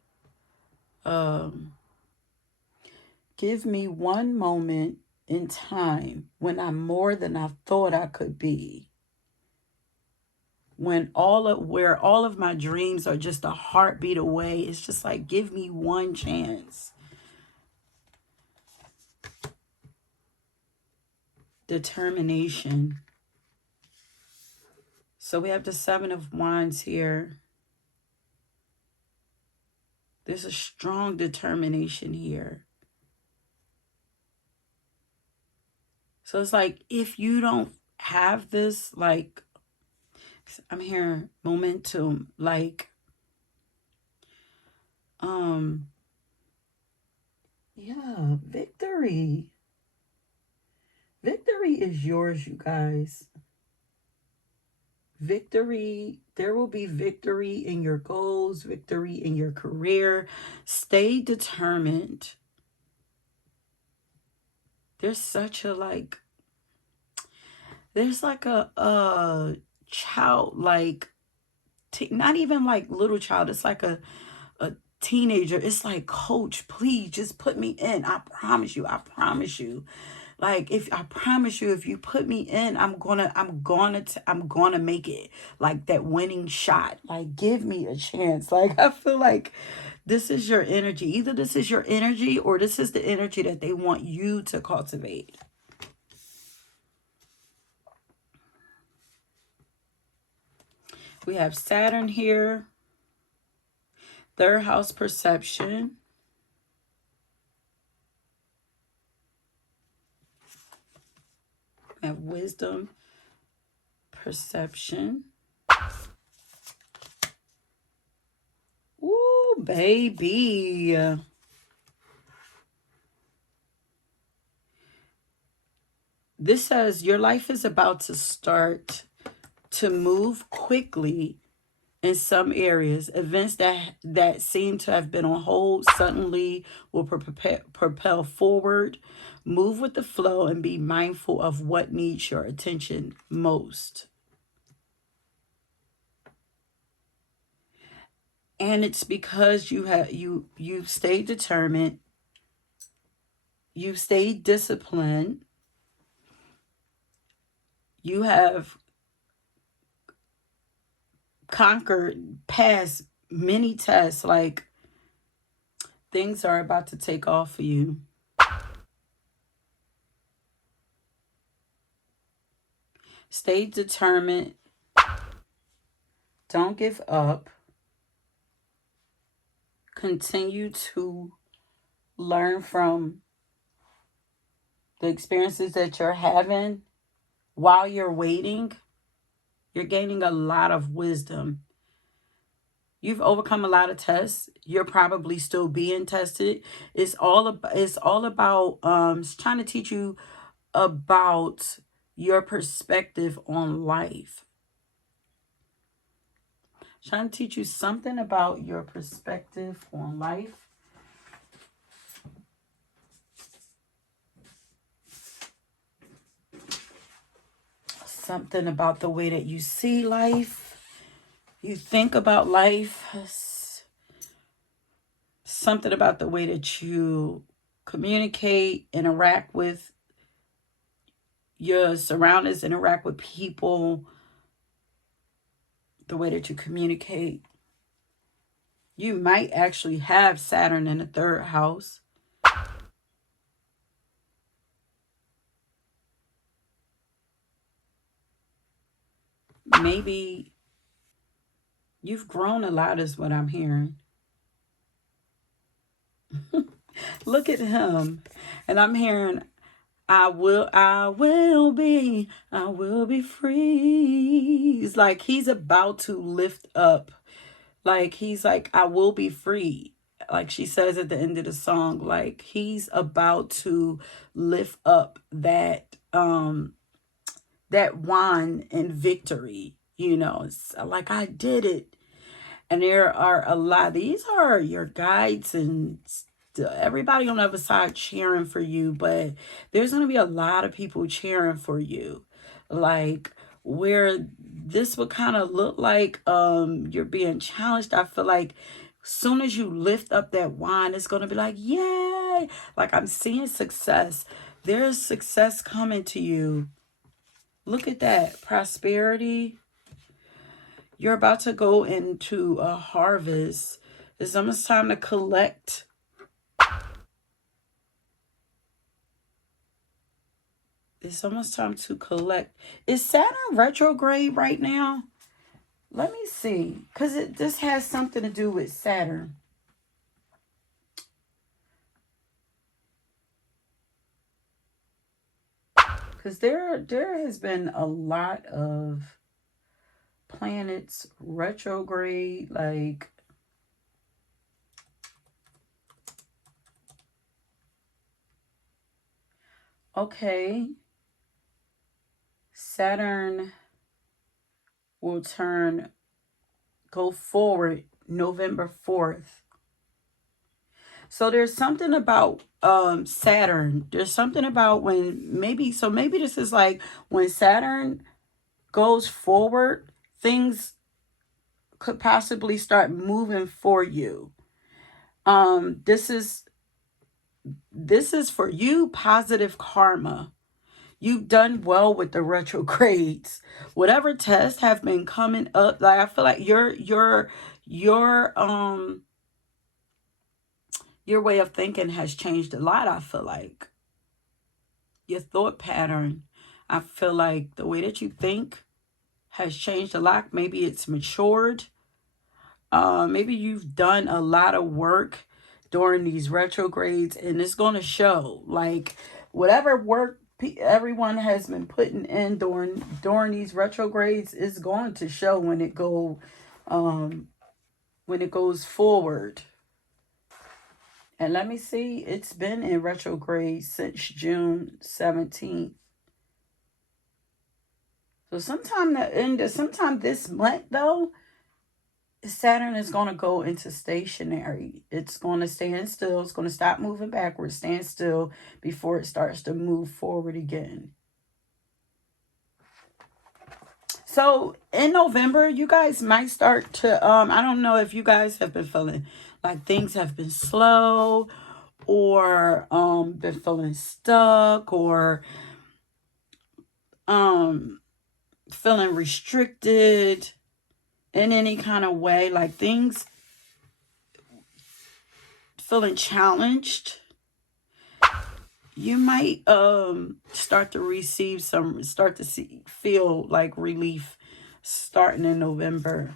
Give me one moment in time when I'm more than I thought I could be. When where all of my dreams are just a heartbeat away. It's just like, give me one chance. Determination. So we have the Seven of Wands here. There's a strong determination here. So it's like, if you don't have this, like, I'm hearing momentum, like, yeah, victory. Victory is yours, you guys. Victory, there will be victory in your goals, victory in your career. Stay determined. There's such a like, there's like a child, like, not even like little child. It's like a teenager. It's like, coach, please just put me in. I promise you. I promise you. Like, if I promise you, if you put me in, I'm gonna make it, like that winning shot. Like, give me a chance. Like, I feel like this is your energy. Either this is your energy or this is the energy that they want you to cultivate. We have Saturn here. Third house perception. We have wisdom, perception. Ooh, baby. This says your life is about to start to move quickly in some areas. Events that seem to have been on hold suddenly will propel forward. Move with the flow and be mindful of what needs your attention most. And it's because you've stayed determined, you've stayed disciplined, you have conquered past many tests. Like, things are about to take off for you. Stay determined. Don't give up. Continue to learn from the experiences that you're having while you're waiting. You're gaining a lot of wisdom. You've overcome a lot of tests. You're probably still being tested. It's all about trying to teach you about your perspective on life. Trying to teach you something about your perspective on life. Something about the way that you see life. You think about life. Something about the way that you communicate, interact with your surroundings, interact with people, the way that you communicate. You might actually have Saturn in the 3rd house. Maybe you've grown a lot is what I'm hearing. Look at him. And I'm hearing, I will be free. It's like he's about to lift up. Like he's like, I will be free. Like she says at the end of the song, like he's about to lift up that wand in victory. It's like, I did it. And there are a lot. These are your guides and everybody on the other side cheering for you. But there's going to be a lot of people cheering for you. Like, where this would kind of look like you're being challenged. I feel like soon as you lift up that wand, it's going to be like, yay. Like, I'm seeing success. There's success coming to you. Look at that. Prosperity. You're about to go into a harvest. It's almost time to collect. It's almost time to collect. Is Saturn retrograde right now? Let me see. Because this has something to do with Saturn. Because there has been a lot of planets retrograde. Like, okay, Saturn will go forward November 4th. So there's something about Saturn. There's something about maybe this is like when Saturn goes forward, things could possibly start moving for you. This is for you, positive karma. You've done well with the retrogrades. Whatever tests have been coming up, like I feel like your way of thinking has changed a lot. I feel like your thought pattern. I feel like the way that you think has changed a lot. Maybe it's matured. Maybe you've done a lot of work during these retrogrades, and it's going to show. Like, whatever work everyone has been putting in during these retrogrades is going to show when it goes forward. And let me see, it's been in retrograde since June 17th. So sometime this month, though, Saturn is going to go into stationary. It's going to stand still. It's going to stop moving backwards, stand still before it starts to move forward again. So in November, you guys might start to, I don't know if you guys have been feeling like things have been slow, or been feeling stuck, or feeling restricted. in any kind of way, like things feeling challenged, you might start to receive some, start to see, feel like relief starting in November.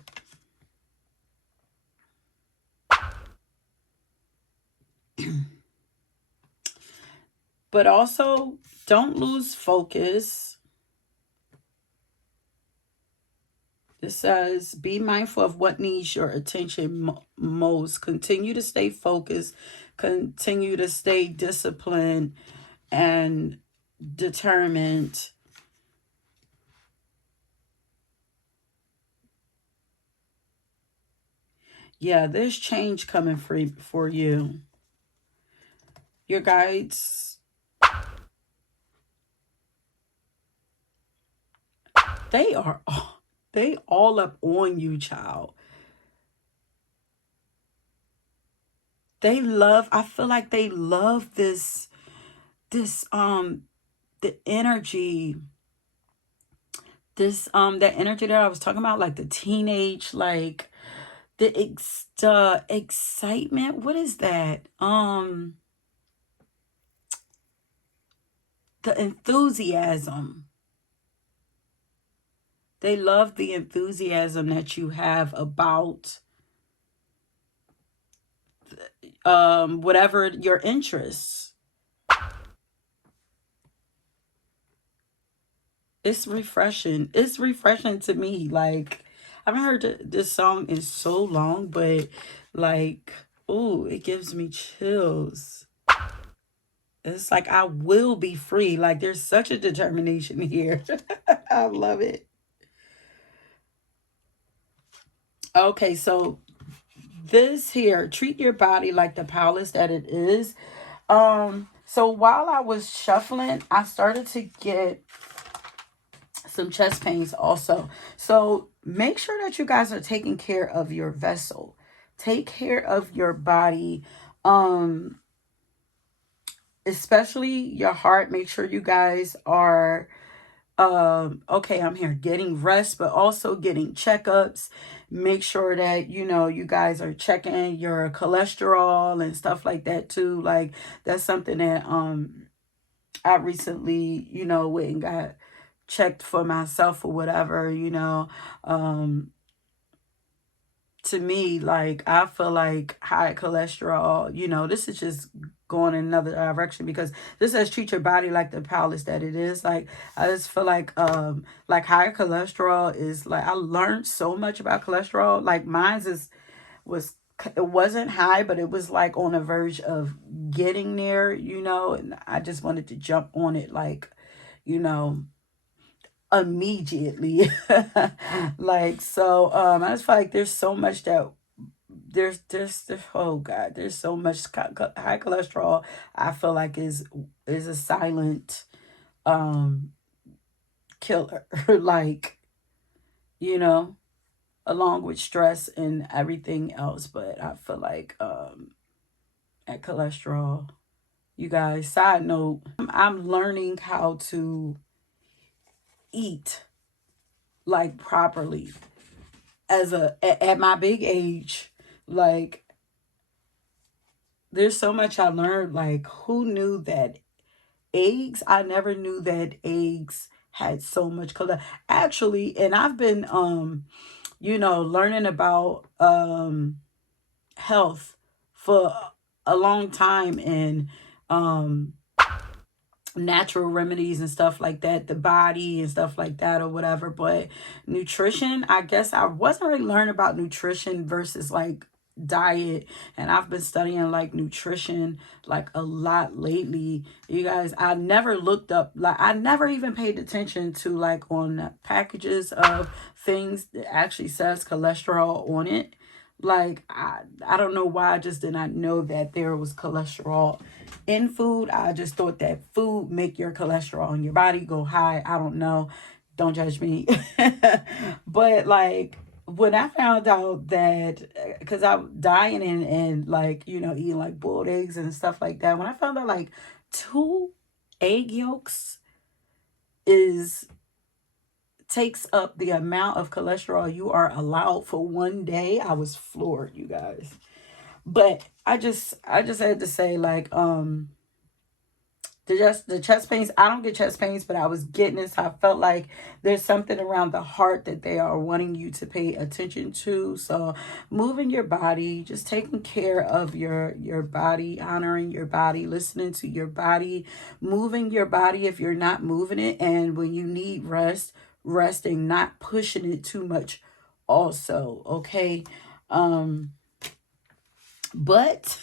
But also, don't lose focus. It says, be mindful of what needs your attention most. Continue to stay focused. Continue to stay disciplined and determined. Yeah, there's change coming for you. Your guides, they are they all up on you, child. They love, I feel like they love this the energy, this that energy that I was talking about, like the teenage, like the excitement. What is that? The enthusiasm. They love the enthusiasm that you have about whatever your interests. It's refreshing. It's refreshing to me. Like, I haven't heard this song in so long, but like, oh, it gives me chills. It's like I will be free. Like, there's such a determination here. I love it. Okay, so this here, treat your body like the palace that it is. So while I was shuffling, I started to get some chest pains also. So make sure that you guys are taking care of your vessel. Take care of your body. Um, Especially your heart. Make sure you guys are okay, I'm here getting rest, but also getting checkups. Make sure that you guys are checking your cholesterol and stuff like that too. Like, that's something that I recently, went and got checked for myself or whatever. um to me, like, I feel like high cholesterol, this is just going in another direction, because this says treat your body like the palace that it is. Like, I just feel like high cholesterol is like, I learned so much about cholesterol. Like, mine's is was it wasn't high, but it was like on the verge of getting there, and I just wanted to jump on it, like, you know immediately. Like, so I just feel like there's so much that there's oh god, there's so much high cholesterol. I feel like is a silent um killer. Like, you know along with stress and everything else. But I feel like at cholesterol, you guys, side note, I'm learning how to eat like properly at my big age. Like, there's so much I learned. Like, who knew that eggs, I never knew that eggs had so much color, actually. And I've been learning about health for a long time, and um natural remedies and stuff like that, the body and stuff like that or whatever. But nutrition, I guess I wasn't really learning about nutrition versus like diet. And I've been studying like nutrition like a lot lately, you guys. I never looked up, like, I never even paid attention to, like, on the packages of things that actually says cholesterol on it. Like, I don't know why I just did not know that there was cholesterol in food. I just thought that food make your cholesterol in your body go high. I don't know. Don't judge me. But like, when I found out that, because I'm dieting and like, eating like boiled eggs and stuff like that. When I found out like two egg yolks is takes up the amount of cholesterol you are allowed for one day. I was floored, you guys. But I just had to say, like, the chest pains, I don't get chest pains, but I was getting this. I felt like there's something around the heart that they are wanting you to pay attention to. So moving your body, just taking care of your body, honoring your body, listening to your body, moving your body if you're not moving it, and when you need rest, resting, not pushing it too much also. Okay. But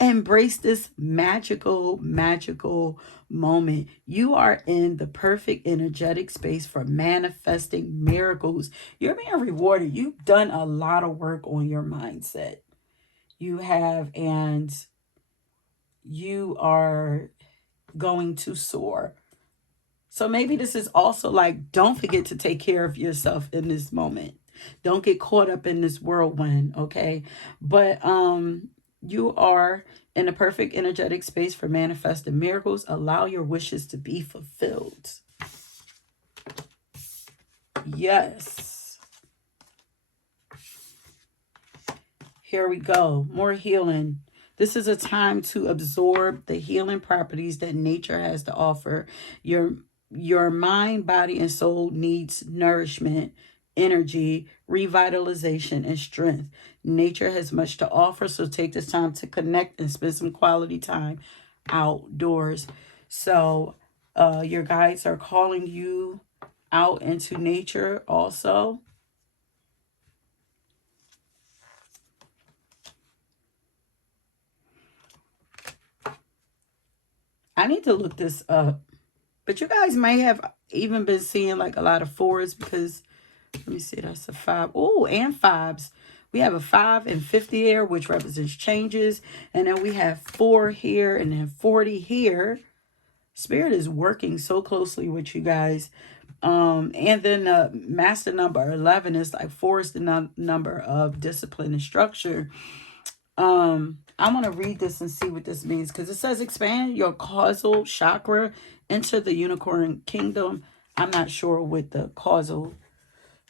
embrace this magical moment. You are in the perfect energetic space for manifesting miracles. You're being rewarded. You've done a lot of work on your mindset. You have, and you are going to soar. So maybe this is also like, don't forget to take care of yourself in this moment. Don't get caught up in this whirlwind, okay? But you are in a perfect energetic space for manifesting miracles. Allow your wishes to be fulfilled. Yes. Here we go. More healing. This is a time to absorb the healing properties that nature has to offer. Your mind, body, and soul needs nourishment, energy, revitalization, and strength. Nature has much to offer, so take this time to connect and spend some quality time outdoors. So your guides are calling you out into nature also. I need to look this up. But you guys may have even been seeing like a lot of fours, because let me see, that's a 5. Oh, and 5s. We have a 5 and 50 here, which represents changes. And then we have 4 here and then 40 here. Spirit is working so closely with you guys. And then master number 11 is like 4 is the number of discipline and structure. I want to read this and see what this means, because it says expand your causal chakra, enter the unicorn kingdom. I'm not sure what the causal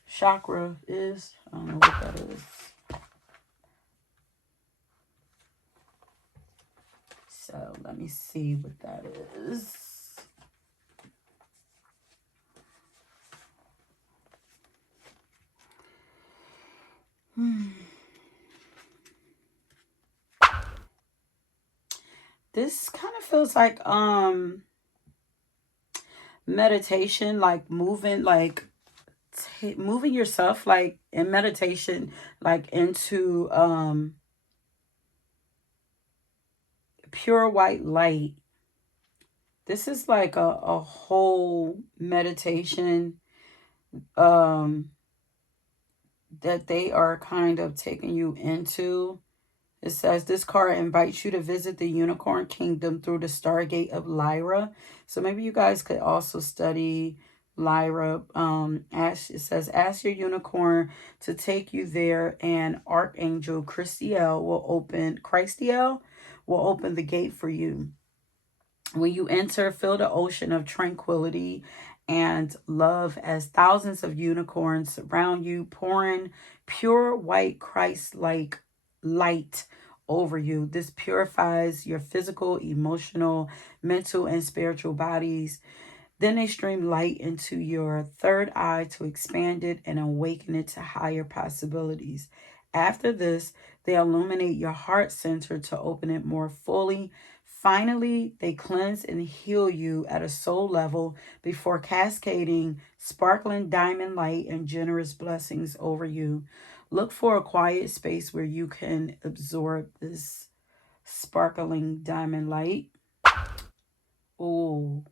chakra is. I don't know what that is. So let me see what that is. This kind of feels like meditation, like moving, like moving yourself, like in meditation, like into pure white light. This is like a whole meditation that they are kind of taking you into. It says this card invites you to visit the unicorn kingdom through the stargate of Lyra. So maybe you guys could also study Lyra. It says ask your unicorn to take you there, and Archangel Christiel will open the gate for you. When you enter, feel the ocean of tranquility and love as thousands of unicorns surround you, pouring pure white Christ-like light over you. This purifies your physical, emotional, mental, and spiritual bodies. Then they stream light into your third eye to expand it and awaken it to higher possibilities. After this, they illuminate your heart center to open it more fully. Finally, they cleanse and heal you at a soul level before cascading sparkling diamond light and generous blessings over you. Look for a quiet space where you can absorb this sparkling diamond light. Ooh.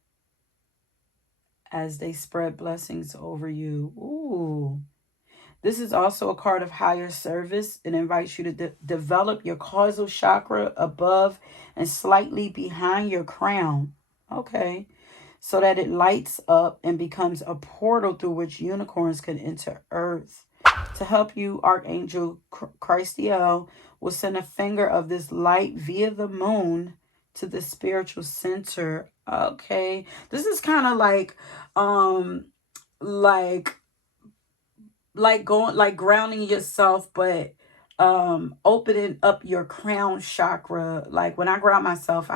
As they spread blessings over you. Ooh. This is also a card of higher service. It invites you to develop your causal chakra above and slightly behind your crown. Okay. So that it lights up and becomes a portal through which unicorns can enter Earth. To help you, Archangel Christiel will send a finger of this light via the moon to the spiritual center. Okay. This is kind of like going, like grounding yourself, but opening up your crown chakra. Like when I ground myself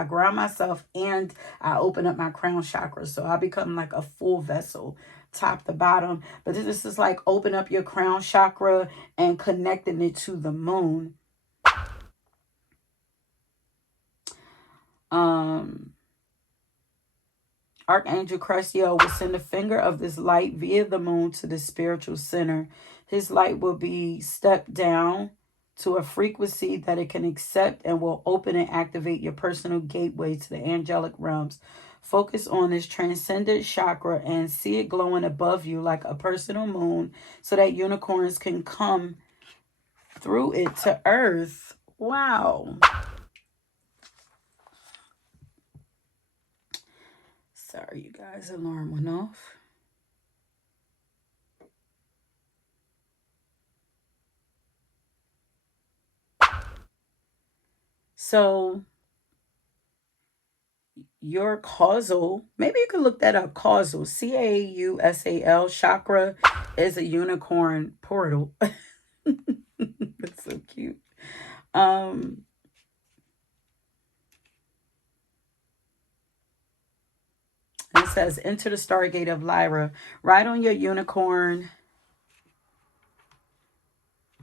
and I open up my crown chakra, so I become like a full vessel, top to bottom. But this is like open up your crown chakra and connecting it to the moon. Archangel Crastiel will send a finger of this light via the moon to the spiritual center. His light will be stepped down to a frequency that it can accept and will open and activate your personal gateway to the angelic realms. Focus on this transcendent chakra and see it glowing above you like a personal moon so that unicorns can come through it to earth. Wow. Sorry, you guys, alarm went off. So your causal, maybe you could look that up. Causal, Causal chakra is a unicorn portal. That's so cute. It says, enter the Stargate of Lyra. Ride on your unicorn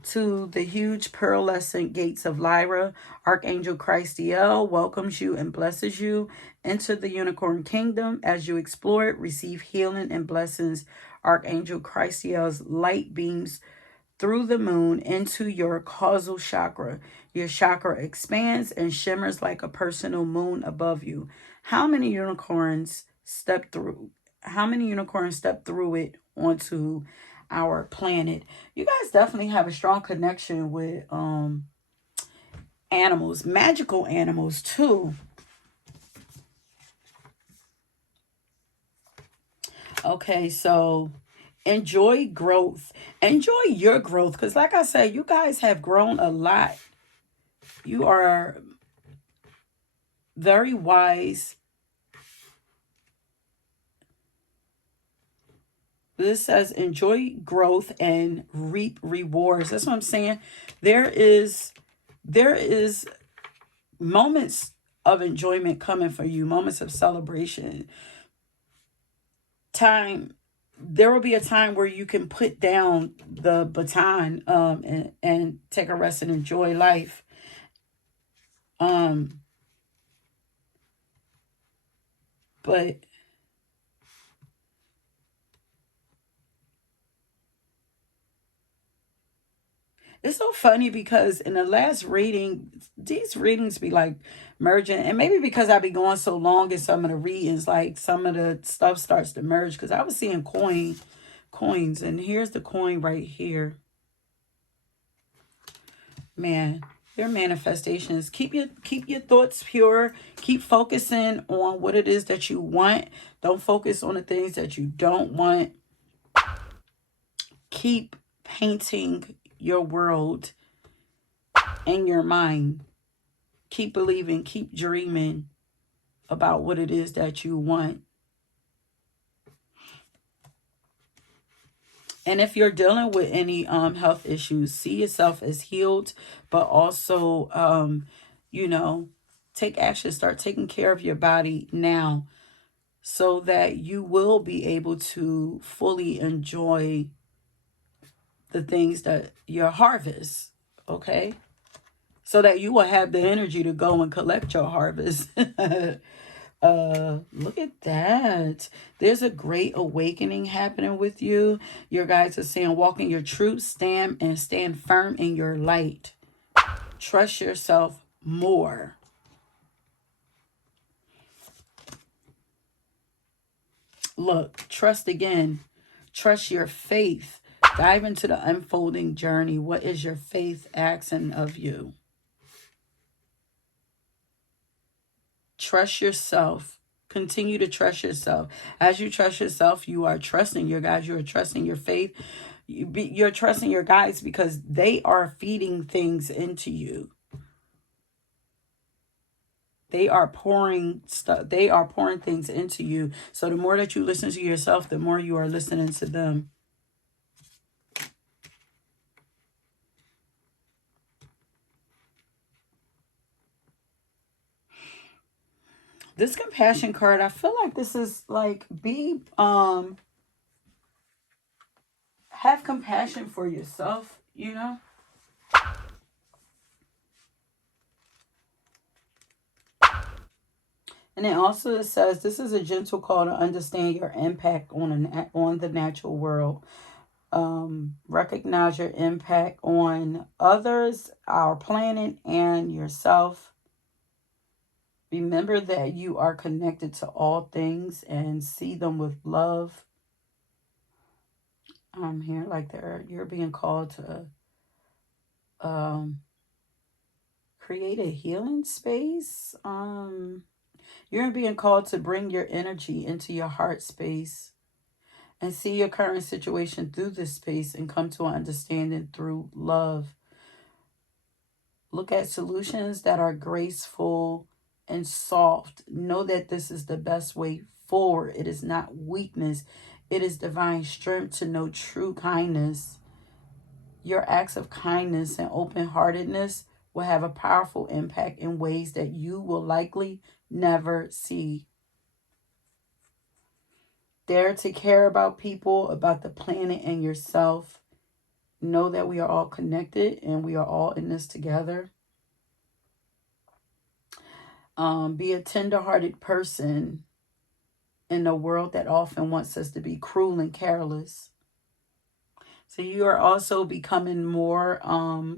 to the huge pearlescent gates of Lyra. Archangel Christiel welcomes you and blesses you. Enter the unicorn kingdom. As you explore it, receive healing and blessings. Archangel Christiel's light beams through the moon into your causal chakra. Your chakra expands and shimmers like a personal moon above you. How many unicorns step through it onto our planet? You guys definitely have a strong connection with animals, magical animals too. Okay, so enjoy growth. Enjoy your growth, because like I said, you guys have grown a lot. You are very wise. This says enjoy growth and reap rewards. That's what I'm saying. There is moments of enjoyment coming for you, moments of celebration. There will be a time where you can put down the baton and take a rest and enjoy life. But it's so funny because in the last reading, these readings be like merging, and maybe because I be going so long in some of the readings, like some of the stuff starts to merge. Because I was seeing coins, and here's the coin right here. Man, their manifestations. Keep your thoughts pure. Keep focusing on what it is that you want. Don't focus on the things that you don't want. Keep painting your world in your mind. Keep believing, keep dreaming about what it is that you want. And if you're dealing with any health issues, see yourself as healed, but also take action. Start taking care of your body now so that you will be able to fully enjoy the things that your harvest, okay? So that you will have the energy to go and collect your harvest. Look at that. There's a great awakening happening with you. Your guides are saying, walk in your truth, stand firm in your light. Trust yourself more. Look, trust again. Trust your faith. Dive into the unfolding journey. What is your faith asking of you? Trust yourself. Continue to trust yourself. As you trust yourself, you are trusting your guides. You are trusting your faith. You're trusting your guides because they are feeding things into you. They are pouring stuff. They are pouring things into you. So the more that you listen to yourself, the more you are listening to them. This compassion card, I feel like this is like have compassion for yourself, you know? And it also says this is a gentle call to understand your impact on the natural world. Recognize your impact on others, our planet, and yourself. Remember that you are connected to all things and see them with love. I'm here like you're being called to um, create a healing space. You're being called to bring your energy into your heart space and see your current situation through this space and come to an understanding through love. Look at solutions that are graceful and soft. Know that this is the best way forward. It is not weakness, it is divine strength to know true kindness. Your acts of kindness and open heartedness will have a powerful impact in ways that you will likely never see. Dare to care about people, about the planet, and yourself. Know that we are all connected and we are all in this together. Be a tender-hearted person in a world that often wants us to be cruel and careless. So you are also becoming more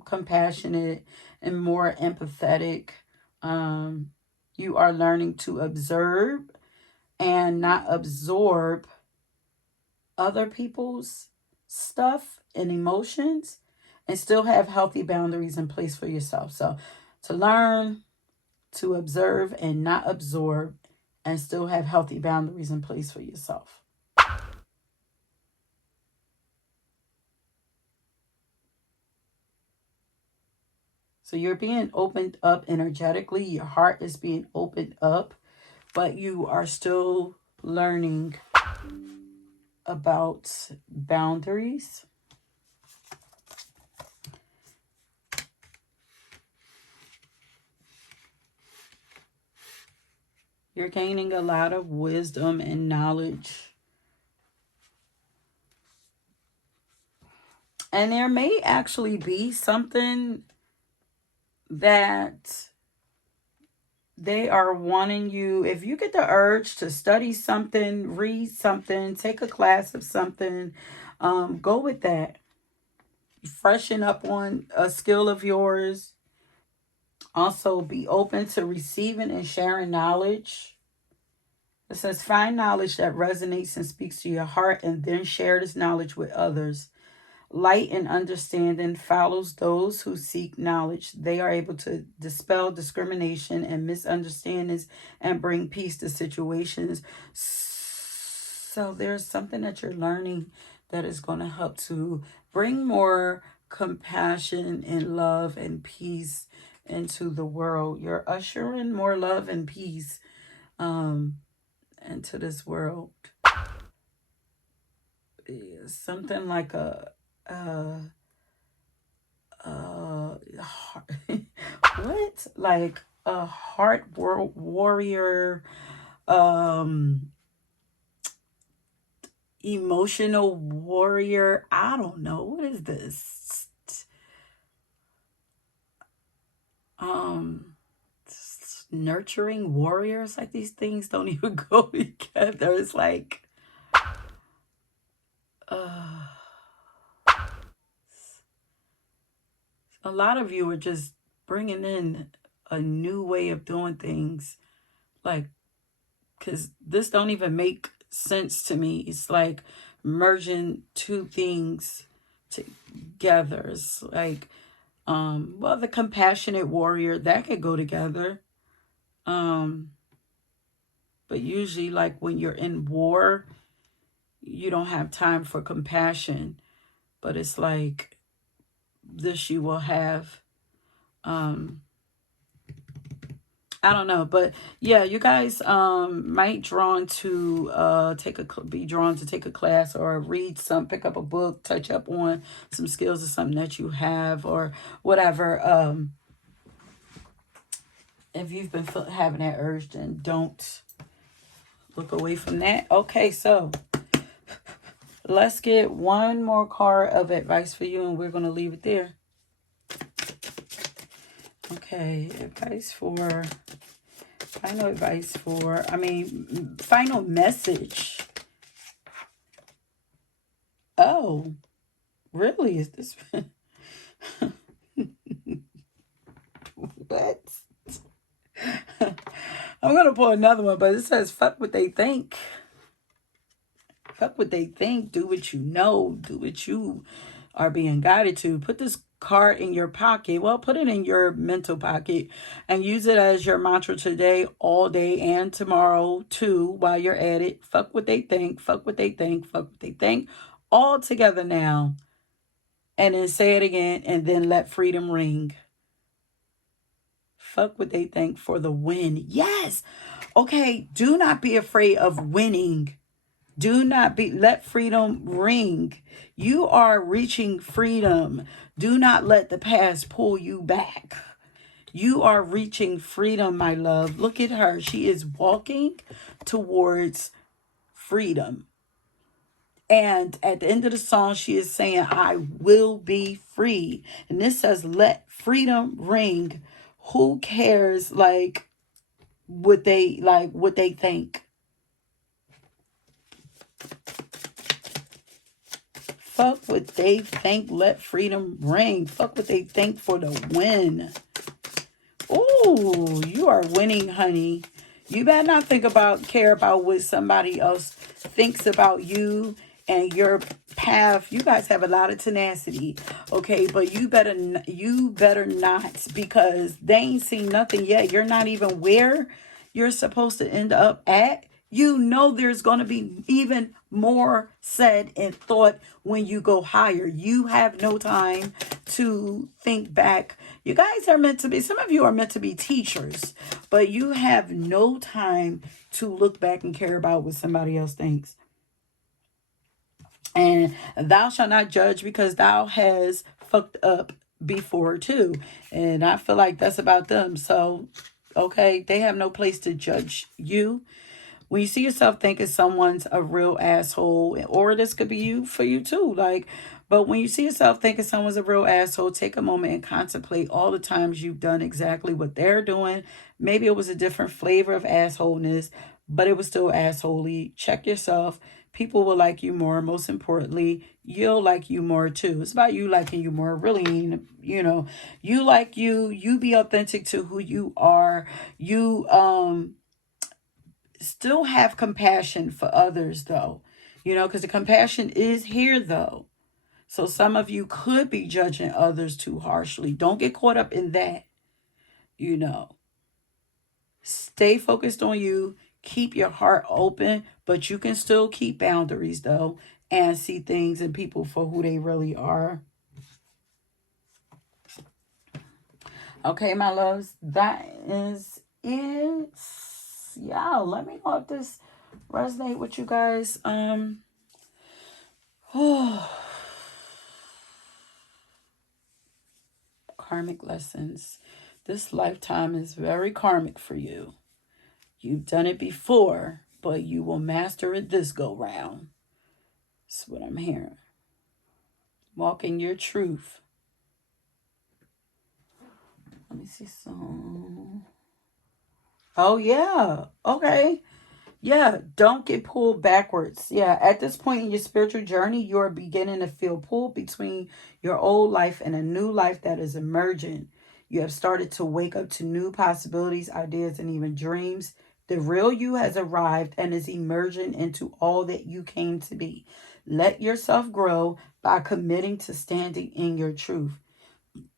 compassionate and more empathetic. You are learning to observe and not absorb other people's stuff and emotions and still have healthy boundaries in place for yourself. So to learn to observe and not absorb and still have healthy boundaries in place for yourself. So you're being opened up energetically. Your heart is being opened up, but you are still learning about boundaries. You're gaining a lot of wisdom and knowledge. And there may actually be something that they are wanting you, if you get the urge to study something, read something, take a class of something, go with that. Freshen up on a skill of yours. Also, be open to receiving and sharing knowledge. It says, find knowledge that resonates and speaks to your heart, and then share this knowledge with others. Light and understanding follows those who seek knowledge. They are able to dispel discrimination and misunderstandings and bring peace to situations. So there's something that you're learning that is going to help to bring more compassion and love and peace into the world. You're ushering more love and peace into this world. Something like what, like a heart warrior, um emotional warrior. I don't know, what is this, um nurturing warriors. Like, these things don't even go together. It's like uh a lot of you are just bringing in a new way of doing things, like, because this don't even make sense to me. It's like merging two things together. It's like, well, the compassionate warrior, that could go together. Um, but usually, like, when you're in war, you don't have time for compassion. But it's like this, you will have. Um, I don't know, but yeah, you guys might drawn to be drawn to take a class or read some, pick up a book, touch up on some skills or something that you have or whatever. If you've been having that urge, then don't look away from that. Okay, so let's get one more card of advice for you, and we're going to leave it there. Okay, final message. Oh, really? Is this what? I'm going to pull another one, but it says, fuck what they think. Fuck what they think. Do what you know. Do what you are being guided to. Put this card in your pocket. Well, put it in your mental pocket and use it as your mantra today, all day, and tomorrow too, while you're at it. Fuck what they think. Fuck what they think. Fuck what they think. All together now. And then say it again, and then let freedom ring. Fuck what they think for the win. Yes. Okay. Do not be afraid of winning. Let freedom ring. You are reaching freedom. Do not let the past pull you back. You are reaching freedom, my love. Look at her. She is walking towards freedom. And at the end of the song, she is saying, I will be free. And this says, let freedom ring. Who cares what they think? Fuck what they think. Let freedom ring. Fuck what they think for the win. Ooh, you are winning, honey. You better not care about what somebody else thinks about you and your path. You guys have a lot of tenacity, okay? But you better not, because they ain't seen nothing yet. You're not even where you're supposed to end up at. You know there's going to be even more said and thought when you go higher. You have no time to think back. You guys are meant to be, some of you are meant to be teachers, but you have no time to look back and care about what somebody else thinks. And thou shalt not judge, because thou has fucked up before too. And I feel like that's about them. So, okay, they have no place to judge you. When you see yourself thinking someone's a real asshole, or this could be you for you too, but when you see yourself thinking someone's a real asshole, take a moment and contemplate all the times you've done exactly what they're doing. Maybe it was a different flavor of assholeness, but it was still assholey. Check yourself. People will like you more. Most importantly, you'll like you more too. It's about you liking you more. Really, you like you. You be authentic to who you are. You still have compassion for others, though, because the compassion is here, though. So some of you could be judging others too harshly. Don't get caught up in that. Stay focused on you. Keep your heart open, but you can still keep boundaries, though, and see things and people for who they really are. Okay, my loves, that is it. Yeah, let me know if this resonate with you guys. Karmic lessons. This lifetime is very karmic for you. You've done it before, but you will master it this go round. That's what I'm hearing. Walking your truth. Let me see some. Oh, yeah. Okay. Yeah, don't get pulled backwards. Yeah, at this point in your spiritual journey, you are beginning to feel pulled between your old life and a new life that is emerging. You have started to wake up to new possibilities, ideas, and even dreams. The real you has arrived and is emerging into all that you came to be. Let yourself grow by committing to standing in your truth.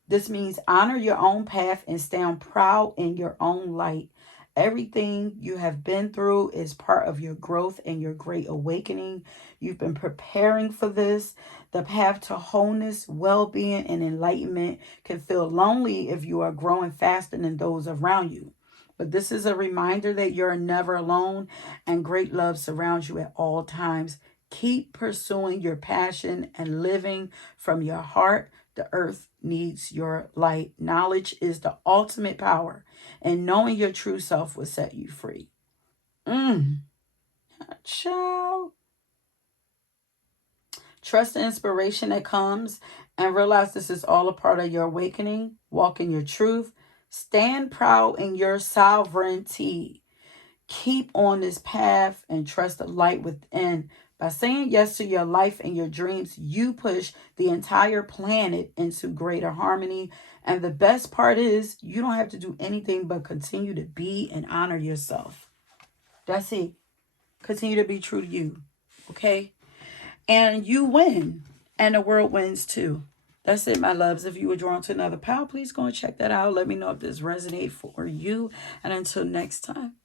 This means honor your own path and stand proud in your own light. Everything you have been through is part of your growth and your great awakening. You've been preparing for this. The path to wholeness, well-being, and enlightenment can feel lonely if you are growing faster than those around you. But this is a reminder that you're never alone and great love surrounds you at all times. Keep pursuing your passion and living from your heart. The earth needs your light. Knowledge is the ultimate power, and knowing your true self will set you free. Ciao. Trust the inspiration that comes and realize this is all a part of your awakening. Walk in your truth. Stand proud in your sovereignty. Keep on this path and trust the light within. By saying yes to your life and your dreams, you push the entire planet into greater harmony. And the best part is, you don't have to do anything but continue to be and honor yourself. That's it. Continue to be true to you. Okay? And you win. And the world wins too. That's it, my loves. If you were drawn to another pile, please go and check that out. Let me know if this resonates for you. And until next time.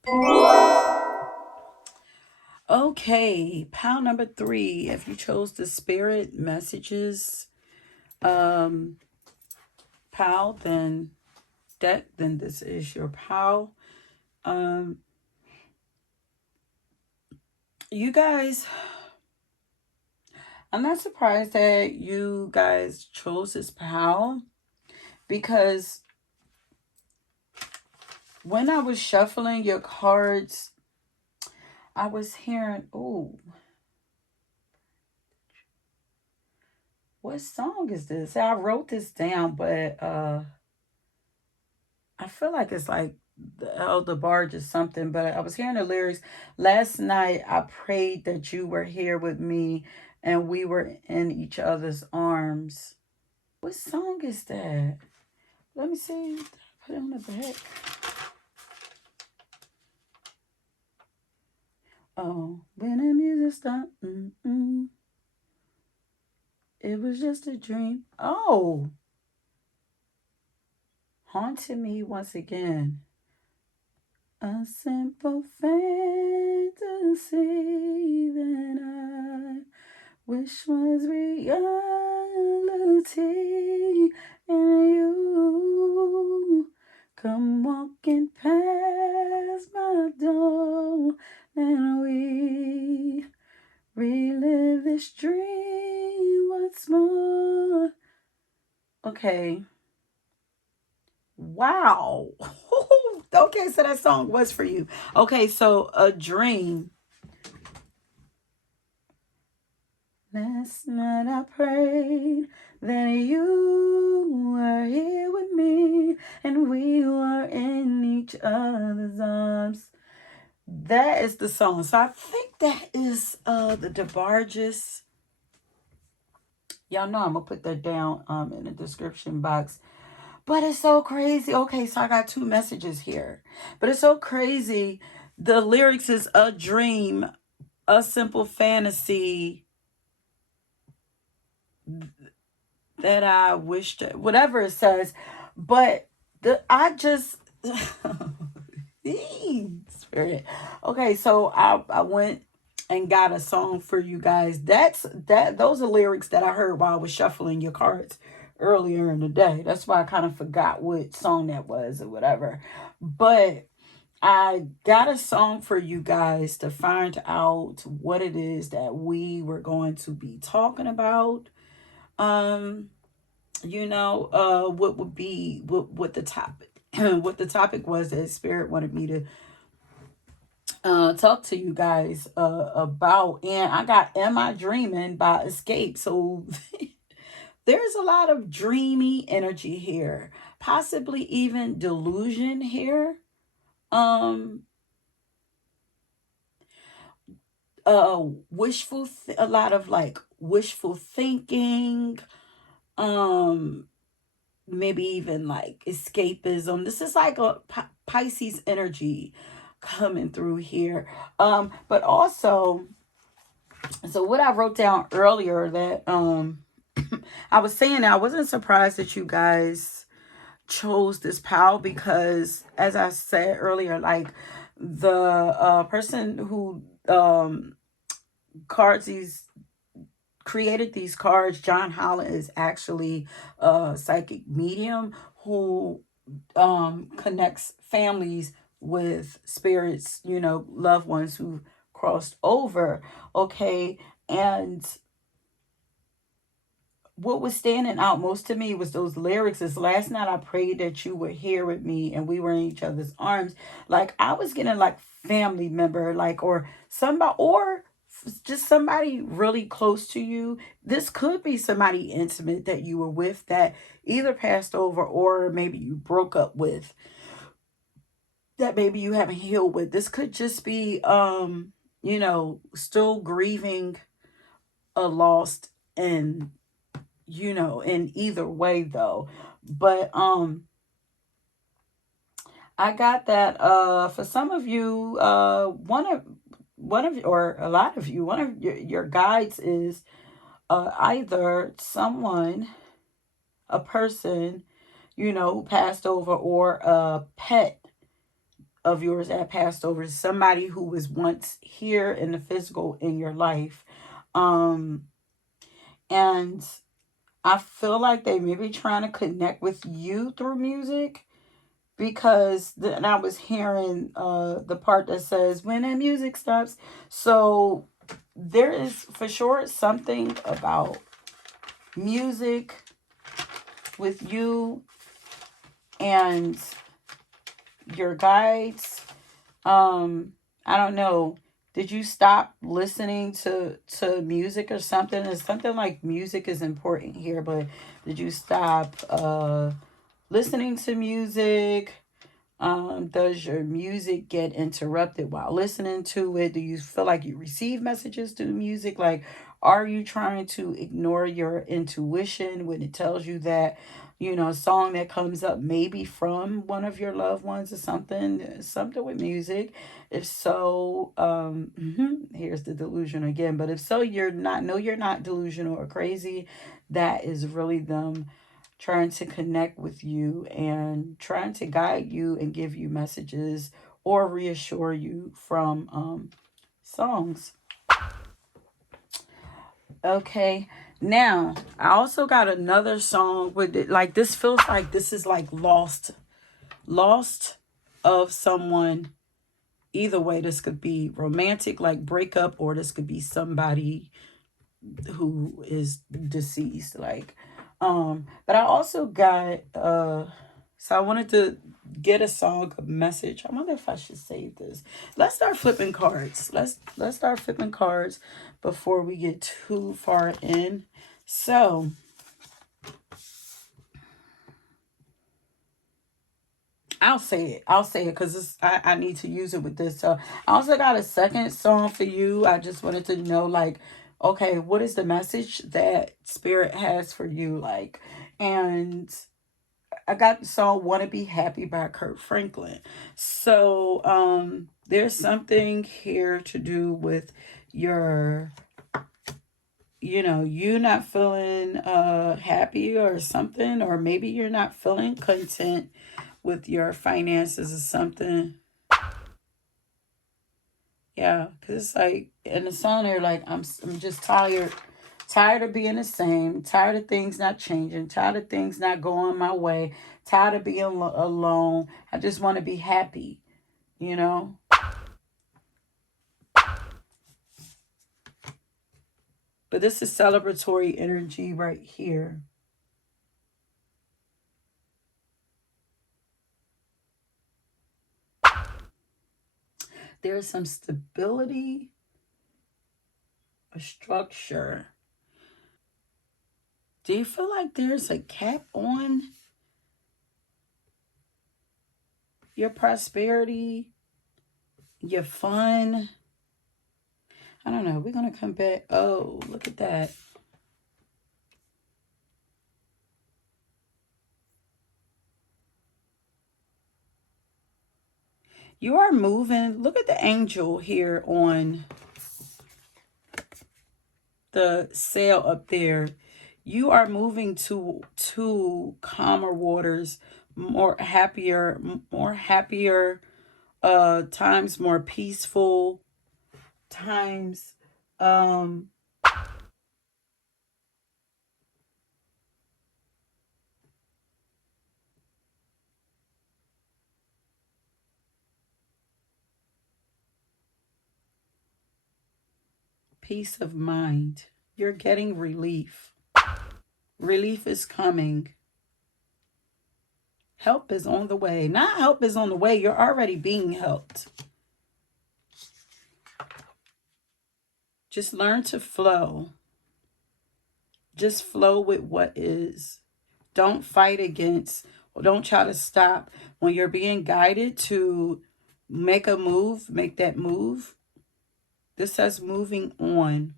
Okay, pile number 3. If you chose the spirit messages pile, then this is your pile. You guys, I'm not surprised that you guys chose this pile, because when I was shuffling your cards, I was hearing, ooh, what song is this? I wrote this down, but I feel like it's like the Elder Barge or something, but I was hearing the lyrics. Last night, I prayed that you were here with me and we were in each other's arms. What song is that? Let me see. Put it on the back. Oh, when the music stopped, it was just a dream. Oh, haunted me once again. A simple fantasy that I wish was reality, and you come walking past my door, and we relive this dream once more. Okay. Wow. Okay, so that song was for you. Okay, so a dream. Last night I prayed that you were here with me and we were in each other's arms. That is the song. So I think that is the DeBarges. Y'all know I'm gonna put that down in the description box. But it's so crazy. Okay, so I got 2 messages here. But it's so crazy. The lyrics is a dream, a simple fantasy that I wish to, whatever it says. But I just spirit. Okay, so I went and got a song for you guys. Those are lyrics that I heard while I was shuffling your cards earlier in the day. That's why I kind of forgot what song that was or whatever. But I got a song for you guys to find out what it is that we were going to be talking about. What would be what the topic what the topic was that Spirit wanted me to talk to you guys about. And I got Am I Dreaming by Escape. So there's a lot of dreamy energy here, possibly even delusion here. A lot of like wishful thinking, maybe even like escapism. This is like a Pisces energy coming through here. But also, so what I wrote down earlier that I was saying I wasn't surprised that you guys chose this pal, because as I said earlier, like the person who created these cards, John Holland, is actually a psychic medium who connects families with spirits, loved ones who crossed over. Okay. And what was standing out most to me was those lyrics. Is last night I prayed that you were here with me and we were in each other's arms. Like I was getting like family member, like, or somebody, or just somebody really close to you. This could be somebody intimate that you were with that either passed over or maybe you broke up with, that maybe you haven't healed with. This could just be still grieving a lost, and in either way though. But I got that for some of you, one of or a lot of you, one of your guides is either someone, a person, who passed over, or a pet of yours that passed over, somebody who was once here in the physical in your life. And I feel like they may be trying to connect with you through music, because and I was hearing the part that says when the music stops. So there is for sure something about music with you and your guides. I don't know. Did you stop listening to music or something? It's something like music is important here, but did you stop listening to music? Does your music get interrupted while listening to it? Do you feel like you receive messages through music? Like, are you trying to ignore your intuition when it tells you that, a song that comes up maybe from one of your loved ones or something with music? If so, here's the delusion again. But if so, you're not delusional or crazy. That is really them trying to connect with you and trying to guide you and give you messages or reassure you from songs. Okay. Now, I also got another song with it. Like, this feels like this is like lost of someone. Either way, this could be romantic, like breakup, or this could be somebody who is deceased. Like, but I also got so I wanted to get a song, a message. I wonder if I should save this. Let's start flipping cards. Let's start flipping cards before we get too far in. So I'll say it because I need to use it with this. So I also got a second song for you. I just wanted to know, like, okay, what is the message that Spirit has for you? Like, and I got the song "Wanna Be Happy" by Kurt Franklin. So there's something here to do with your, you not feeling happy or something, or maybe you're not feeling content with your finances or something. Yeah, because it's like in the song they're like, I'm just tired of being the same, tired of things not changing, tired of things not going my way, tired of being alone. I just want to be happy, you know. But this is celebratory energy right here. There's some stability, a structure. Do you feel like there's a cap on your prosperity, your fun? I don't know. We're going to come back. Oh, look at that. You are moving. Look at the angel here on the sail up there. You are moving to calmer waters, more happier times, more peaceful times. Um Peace of mind. You're getting relief. Relief is coming. Help is on the way. Not help is on the way. You're already being helped. Just learn to flow. Just flow with what is. Don't fight against, or don't try to stop. When you're being guided to make a move, make that move. This says moving on,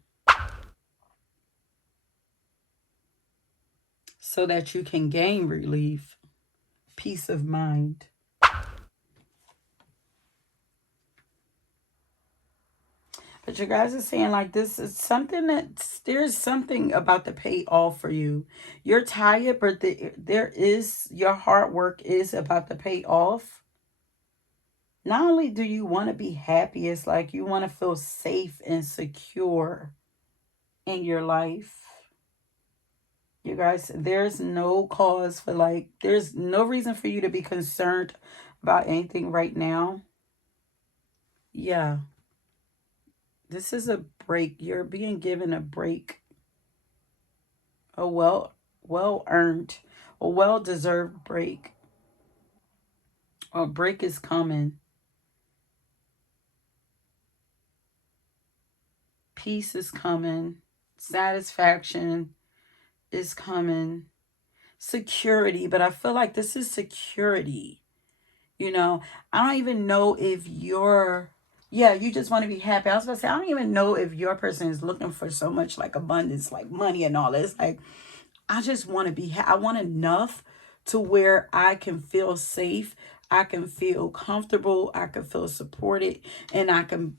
so that you can gain relief, peace of mind. But you guys are saying like this is something there's something about to pay off for you. You're tired, but there is, your hard work is about to pay off. Not only do you want to be happy, it's like you want to feel safe and secure in your life. You guys, there's no cause for there's no reason for you to be concerned about anything right now. Yeah. This is a break. You're being given a break. A well earned, a well deserved break. A break is coming. Peace is coming. Satisfaction is coming. Security, but I feel like this is security. You know, I don't even know if you just want to be happy. I was about to say, I don't even know if your person is looking for so much like abundance, like money and all this. Like, I just want to be, I want enough to where I can feel safe. I can feel comfortable. I can feel supported, and I can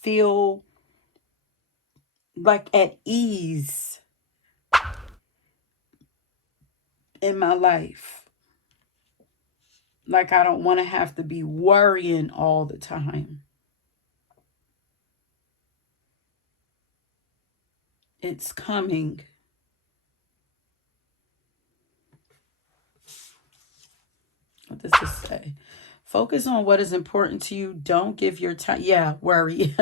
feel like at ease in my life. Like, I don't want to have to be worrying all the time. It's coming. What does this say? Focus on what is important to you. Don't give your time. Yeah, worry.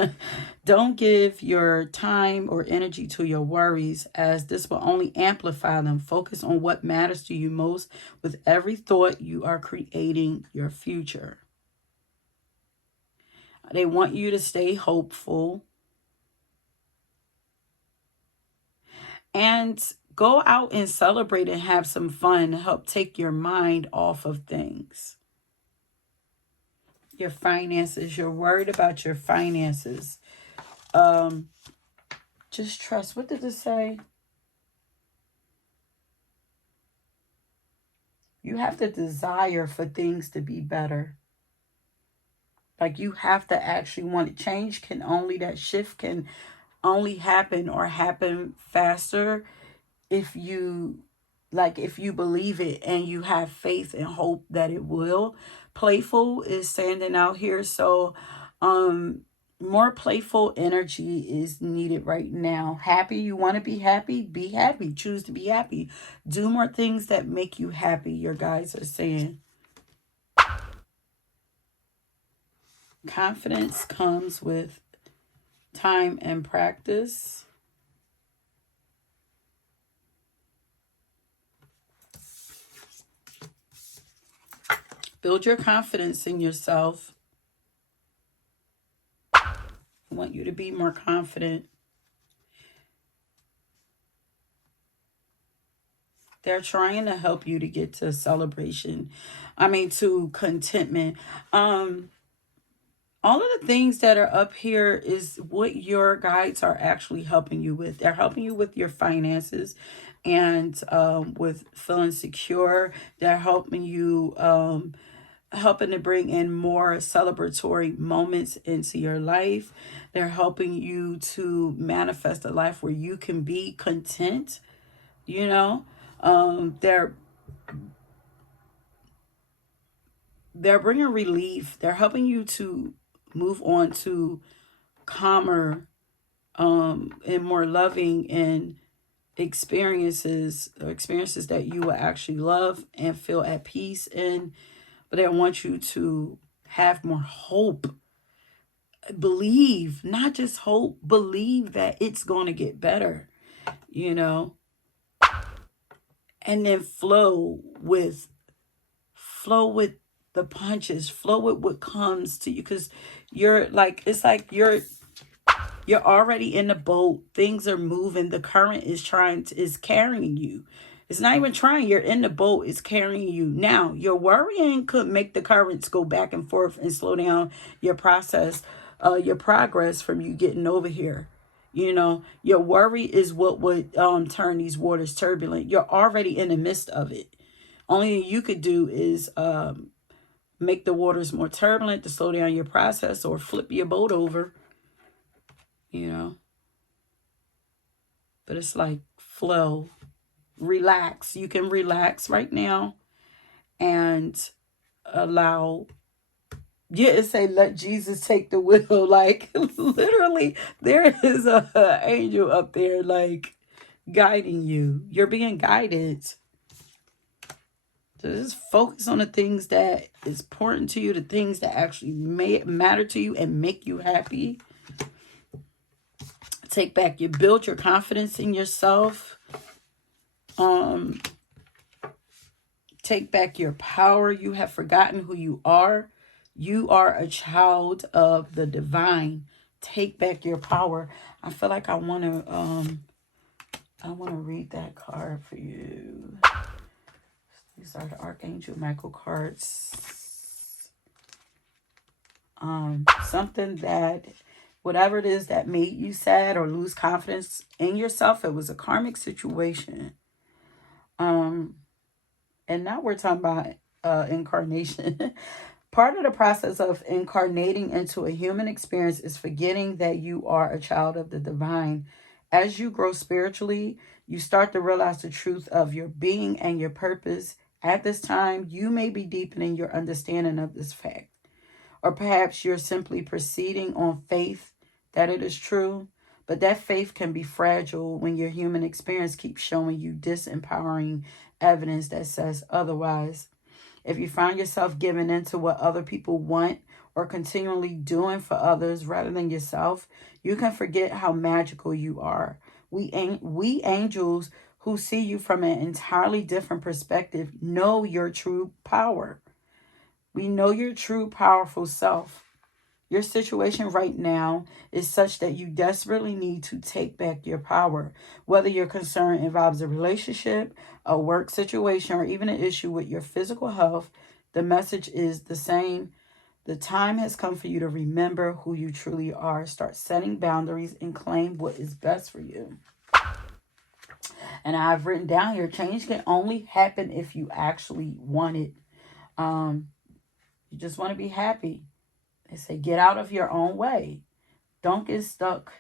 Don't give your time or energy to your worries, as this will only amplify them. Focus on what matters to you most. With every thought, you are creating your future. They want you to stay hopeful. And go out and celebrate and have some fun. Help take your mind off of things. Your finances. You're worried about your finances. Just trust. What did it say? You have to desire for things to be better. Like, you have to actually want it. That shift can only happen or happen faster if you believe it and you have faith and hope that it will. Playful is standing out here. So more playful energy is needed right now. Happy, you want to be happy, be happy. Choose to be happy. Do more things that make you happy, your guides are saying. Confidence comes with time and practice. Build your confidence in yourself. I want you to be more confident. They're trying to help you to get to celebration. To contentment. All of the things that are up here is what your guides are actually helping you with. They're helping you with your finances and with feeling secure. They're helping you, helping to bring in more celebratory moments into your life. They're helping you to manifest a life where you can be content. They're bringing relief. They're helping you to move on to calmer and more loving and experiences that you will actually love and feel at peace in. But they want you to have more hope. believe, not just hope, believe that it's going to get better, you know, and then flow with the punches, flow with what comes to you. Because you're like, it's like you're already in the boat. Things are moving. The current is carrying you. It's not even trying. You're in the boat. It's carrying you. Now, your worrying could make the currents go back and forth and slow down your process, your progress from you getting over here. You know, your worry is what would turn these waters turbulent. You're already in the midst of it. Only thing you could do is make the waters more turbulent to slow down your process, or flip your boat over, you know. But it's like flow, relax. You can relax right now and allow, yeah, it say let Jesus take the wheel. Like literally, there is a angel up there like guiding you. You're being guided. So just focus on the things that is important to you, the things that actually matter to you and make you happy. Build your confidence in yourself. Take back your power. You have forgotten who you are. You are a child of the divine. Take back your power. I feel like I want to read that card for you. These are the Archangel Michael cards. Something that, whatever it is that made you sad or lose confidence in yourself, it was a karmic situation. And now we're talking about incarnation. Part of the process of incarnating into a human experience is forgetting that you are a child of the divine. As you grow spiritually, you start to realize the truth of your being and your purpose. At this time, you may be deepening your understanding of this fact. Or perhaps you're simply proceeding on faith that it is true. But that faith can be fragile when your human experience keeps showing you disempowering evidence that says otherwise. If you find yourself giving in to what other people want or continually doing for others rather than yourself, you can forget how magical you are. We angels who see you from an entirely different perspective know your true power. We know your true powerful self. Your situation right now is such that you desperately need to take back your power. Whether your concern involves a relationship, a work situation, or even an issue with your physical health, the message is the same. The time has come for you to remember who you truly are. Start setting boundaries and claim what is best for you. And I've written down here, change can only happen if you actually want it. You just want to be happy. They say get out of your own way. Don't get stuck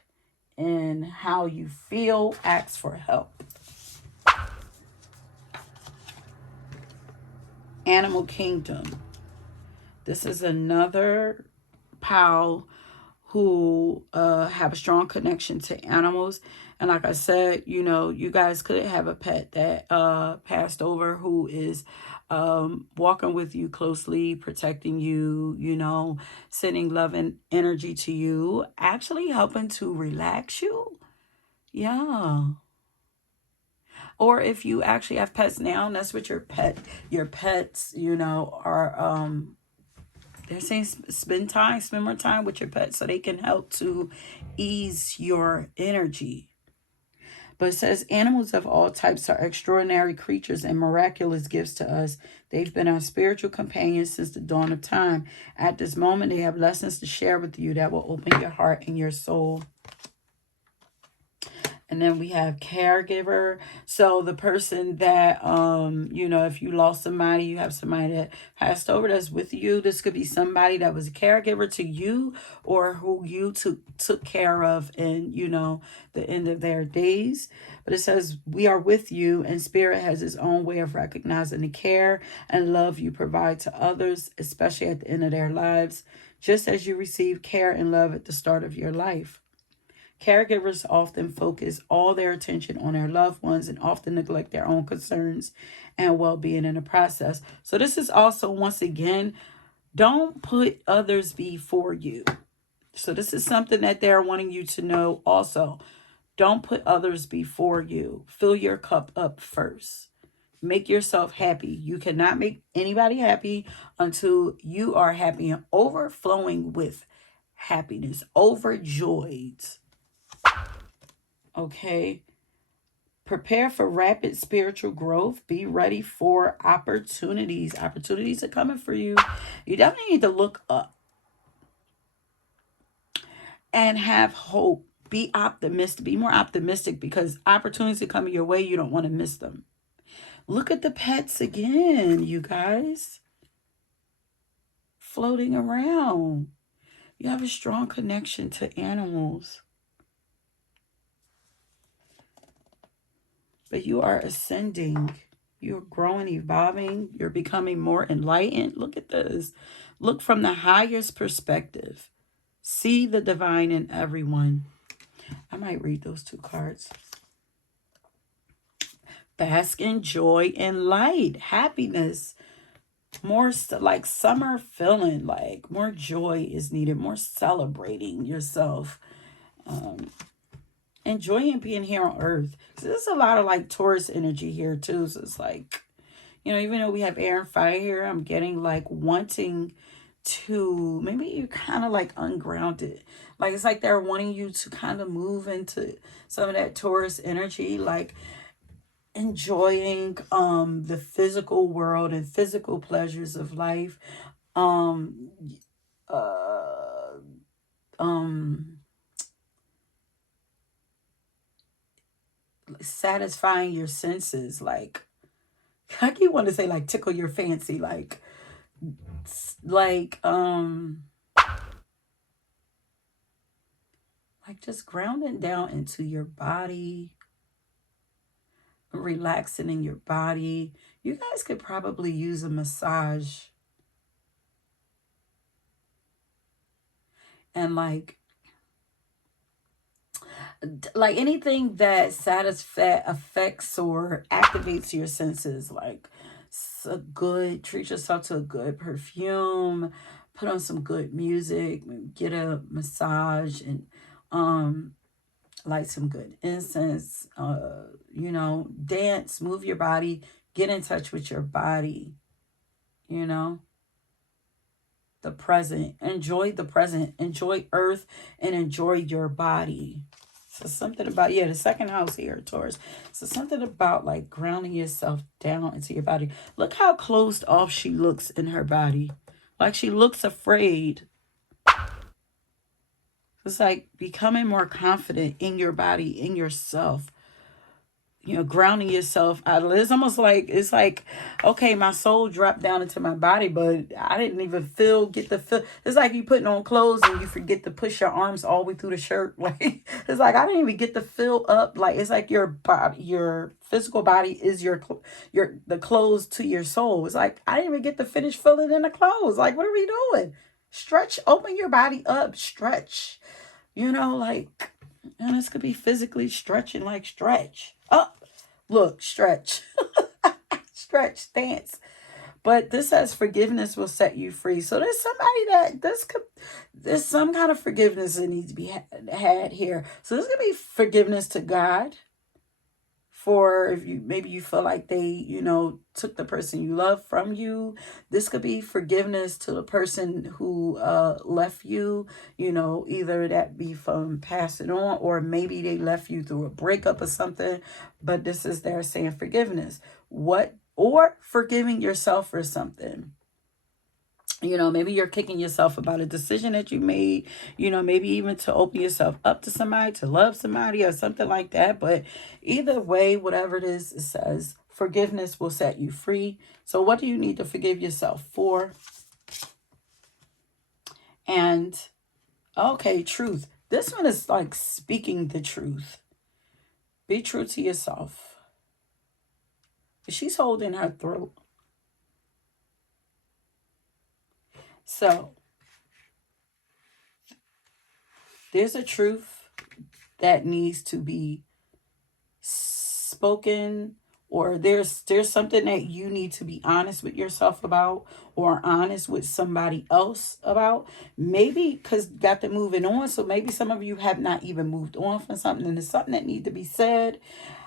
in how you feel. Ask for help. Animal Kingdom. This is another pal who have a strong connection to animals. And like I said, you know, you guys could have a pet that passed over who is walking with you closely, protecting you, you know, sending love and energy to you, actually helping to relax you. Yeah. Or if you actually have pets now, and that's what your pets, you know, are they're saying spend more time with your pets so they can help to ease your energy. But it says animals of all types are extraordinary creatures and miraculous gifts to us. They've been our spiritual companions since the dawn of time. At this moment, they have lessons to share with you that will open your heart and your soul. And then we have caregiver. So the person that, you know, if you lost somebody, you have somebody that passed over that's with you. This could be somebody that was a caregiver to you or who you took care of in, you know, the end of their days. But it says we are with you, and Spirit has its own way of recognizing the care and love you provide to others, especially at the end of their lives, just as you receive care and love at the start of your life. Caregivers often focus all their attention on their loved ones and often neglect their own concerns and well-being in the process. So this is also, once again, don't put others before you. So this is something that they're wanting you to know also. Don't put others before you. Fill your cup up first. Make yourself happy. You cannot make anybody happy until you are happy and overflowing with happiness, overjoyed. Okay. Prepare for rapid spiritual growth. Be ready for opportunities. Opportunities are coming for you. You definitely need to look up and have hope. Be optimistic. Be more optimistic because opportunities are coming your way. You don't want to miss them. Look at the pets again, you guys. Floating around. You have a strong connection to animals. But you are ascending. You're growing, evolving. You're becoming more enlightened. Look at this. Look from the highest perspective. See the divine in everyone. I might read those two cards. Bask in joy and light. Happiness. More like summer feeling. Like more joy is needed. More celebrating yourself. Enjoying being here on earth. So there's a lot of like Taurus energy here too. So it's like, you know, even though we have air and fire here, I'm getting like wanting to, maybe you're kind of like ungrounded. Like it's like they're wanting you to kind of move into some of that Taurus energy, like enjoying the physical world and physical pleasures of life. Um uh um Satisfying your senses, like I keep wanting to say like tickle your fancy, like um like just grounding down into your body, relaxing in your body. You guys could probably use a massage and like anything that satisfies, affects, or activates your senses. Like a good, treat yourself to a good perfume, put on some good music, get a massage, and um light some good incense, dance, move your body, get in touch with your body, you know, the present, enjoy earth and enjoy your body. So something about, yeah, the second house here, Taurus. So something about like grounding yourself down into your body. Look how closed off she looks in her body. Like she looks afraid. It's like becoming more confident in your body, in yourself. You know, grounding yourself out of it. It's almost like, it's like, okay, my soul dropped down into my body, but I didn't even get the feel. It's like you putting on clothes and you forget to push your arms all the way through the shirt. Like, it's like I didn't even get to fill up. Like, it's like your body, your physical body is the clothes to your soul. It's like I didn't even get to finish filling in the clothes. Like, what are we doing? Stretch, open your body up, stretch. Like, and this could be physically stretching, like stretch up, look, stretch, stretch, dance. But this says forgiveness will set you free. So there's somebody there's some kind of forgiveness that needs to be had here. So this could be forgiveness to God, for if you feel like they, took the person you love from you. This could be forgiveness to the person who left you, either that be from passing on, or maybe they left you through a breakup or something. But this is their saying forgiveness. Or forgiving yourself for something. Maybe you're kicking yourself about a decision that you made, maybe even to open yourself up to somebody, to love somebody or something like that. But either way, whatever it is, it says forgiveness will set you free. So what do you need to forgive yourself for? And okay, truth. This one is like speaking the truth. Be true to yourself. She's holding her throat. So there's a truth that needs to be spoken or there's something that you need to be honest with yourself about, or honest with somebody else about. Maybe because got to moving on, so maybe some of you have not even moved on from something, and there's something that need to be said,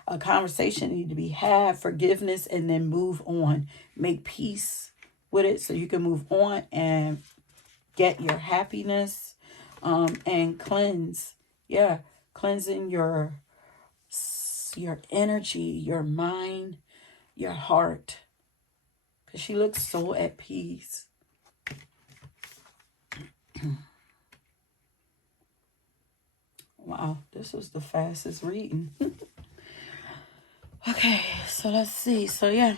a conversation need to be had, forgiveness, and then move on, make peace with it so you can move on and get your happiness, and cleanse. Yeah, cleansing your energy, your mind, your heart. Because she looks so at peace. Wow, this was the fastest reading. Okay, so let's see. So yeah.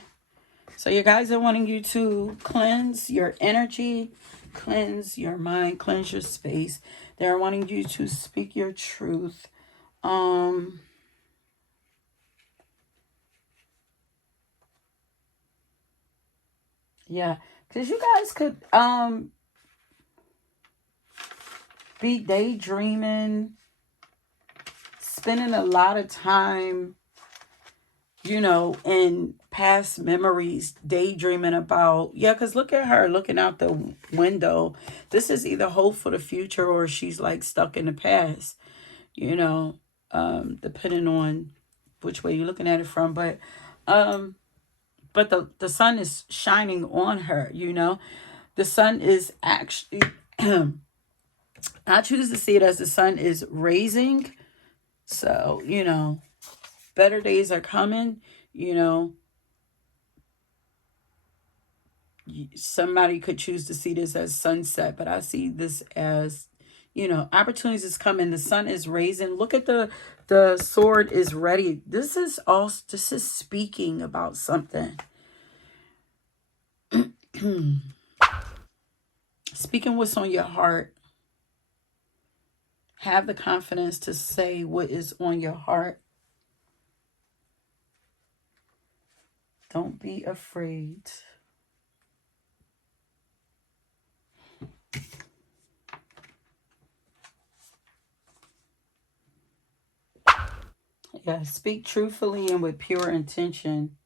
So you guys are wanting you to cleanse your energy, cleanse your mind, cleanse your space. They're wanting you to speak your truth. Yeah, because you guys could be daydreaming, spending a lot of time, in past memories, daydreaming about, yeah, because look at her looking out the window. This is either hope for the future or she's like stuck in the past, depending on which way you're looking at it from. But the sun is shining on her, the sun is actually, I choose to see it as the sun is raising. So, better days are coming, somebody could choose to see this as sunset, but I see this as, opportunities is coming. The sun is raising. Look at the sword is ready. This is speaking about something. Speaking what's on your heart. Have the confidence to say what is on your heart. Don't be afraid. Yeah, speak truthfully and with pure intention.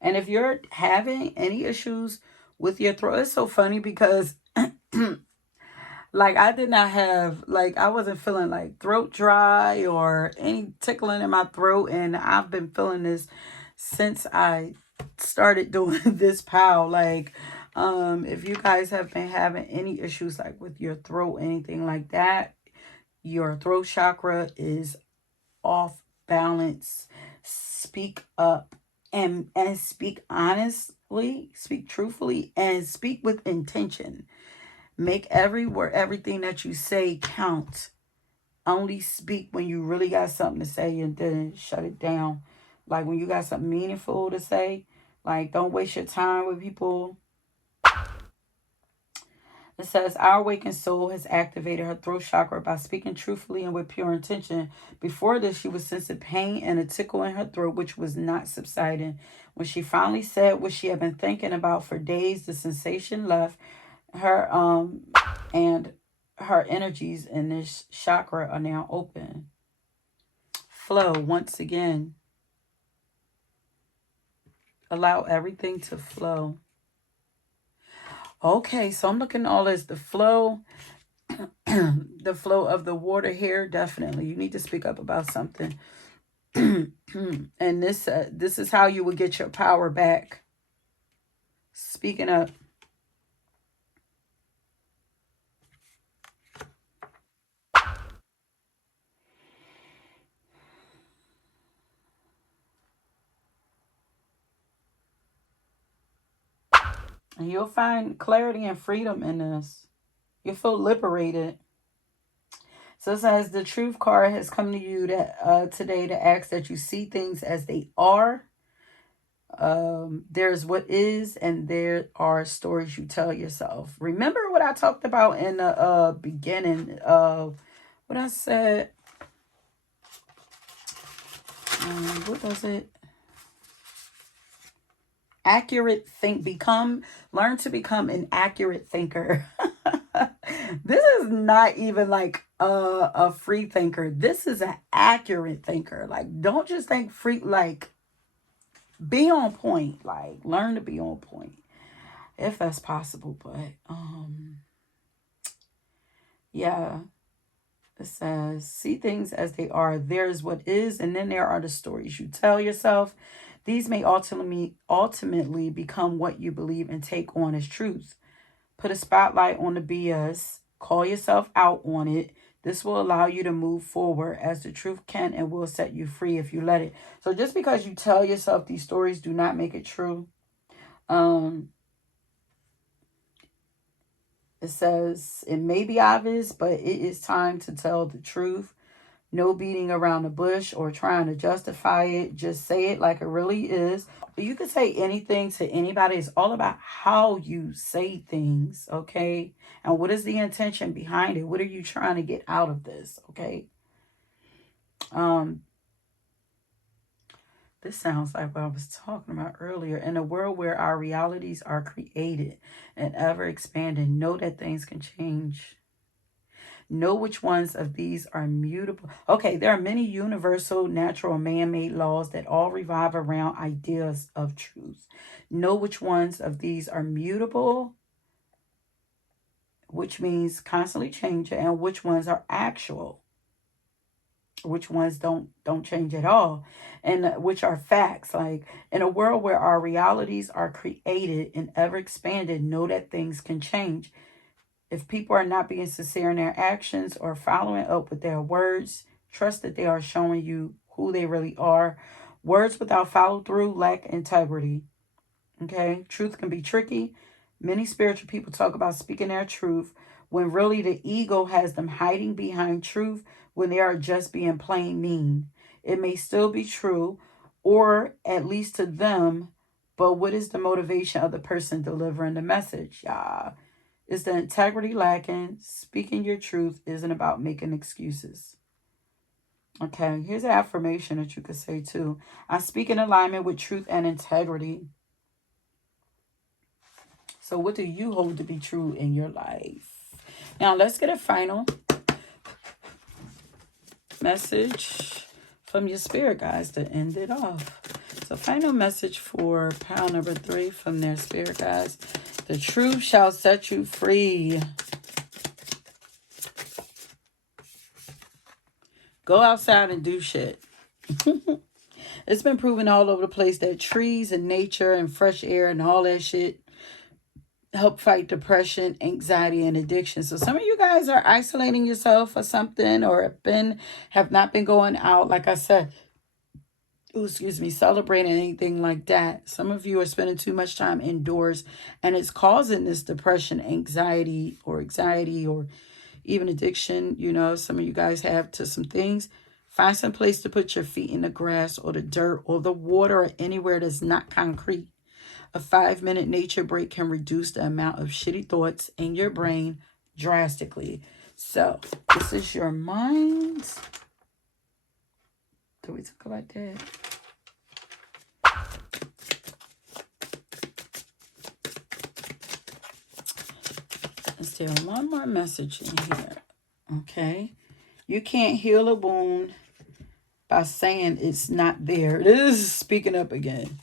And if you're having any issues with your throat, it's so funny because like I did not have, like I wasn't feeling like throat dry or any tickling in my throat, and I've been feeling this since I started doing this POW. Like if you guys have been having any issues like with your throat, anything like that, your throat chakra is off balance. Speak up and speak honestly, speak truthfully, and speak with intention. Make every word, everything that you say count. Only speak when you really got something to say, and then shut it down. Like when you got something meaningful to say, like don't waste your time with people. It says, our awakened soul has activated her throat chakra by speaking truthfully and with pure intention. Before this, she was sensing pain and a tickle in her throat, which was not subsiding. When she finally said what she had been thinking about for days, the sensation left her, and her energies in this chakra are now open. Flow once again. Allow everything to flow. Okay, so I'm looking at all this, the flow, the flow of the water here. Definitely, you need to speak up about something. And this is how you will get your power back. Speaking up. And you'll find clarity and freedom in this. You'll feel liberated. So it says the truth card has come to you today to ask that you see things as they are. There's what is, and there are stories you tell yourself. Remember what I talked about in the beginning of what I said. What was it? Learn to become an accurate thinker. This is not even like a free thinker. This is an accurate thinker. Like, don't just think free, like be on point. Like, learn to be on point, if that's possible. But yeah, it says, see things as they are. There's what is, and then there are the stories you tell yourself. These may ultimately become what you believe and take on as truth. Put a spotlight on the BS. Call yourself out on it. This will allow you to move forward, as the truth can and will set you free if you let it. So just because you tell yourself these stories do not make it true. It says it may be obvious, but it is time to tell the truth. No beating around the bush or trying to justify it. Just say it like it really is. You can say anything to anybody. It's all about how you say things, okay? And what is the intention behind it? What are you trying to get out of this, okay? This sounds like what I was talking about earlier. In a world where our realities are created and ever expanding, know that things can change. Know which ones of these are mutable. Okay, there are many universal, natural, man-made laws that all revolve around ideas of truth. Know which ones of these are mutable, which means constantly changing, and which ones are actual, which ones don't change at all, and which are facts. Like, in a world where our realities are created and ever expanded, know that things can change. If people are not being sincere in their actions or following up with their words, trust that they are showing you who they really are. Words without follow through lack integrity. Okay? Truth can be tricky. Many spiritual people talk about speaking their truth when really the ego has them hiding behind truth when they are just being plain mean. It may still be true, or at least to them, but what is the motivation of the person delivering the message? Is the integrity lacking? Speaking your truth isn't about making excuses. Okay, here's an affirmation that you could say too. I speak in alignment with truth and integrity. So what do you hold to be true in your life? Now let's get a final message from your spirit guides to end it off. So final message for pile number 3 from their spirit guides. The truth shall set you free. Go outside and do shit. It's been proven all over the place that trees and nature and fresh air and all that shit help fight depression, anxiety, and addiction. So some of you guys are isolating yourself or something, or have not been going out, like I said, celebrating anything like that. Some of you are spending too much time indoors, and it's causing this depression, anxiety, or even addiction. You know, some of you guys have to some things. Find some place to put your feet in the grass or the dirt or the water or anywhere that's not concrete. A 5-minute nature break can reduce the amount of shitty thoughts in your brain drastically. So, this is your mind. Did we talk about that? Is there one more message in here? Okay. You can't heal a wound by saying it's not there. This is speaking up again.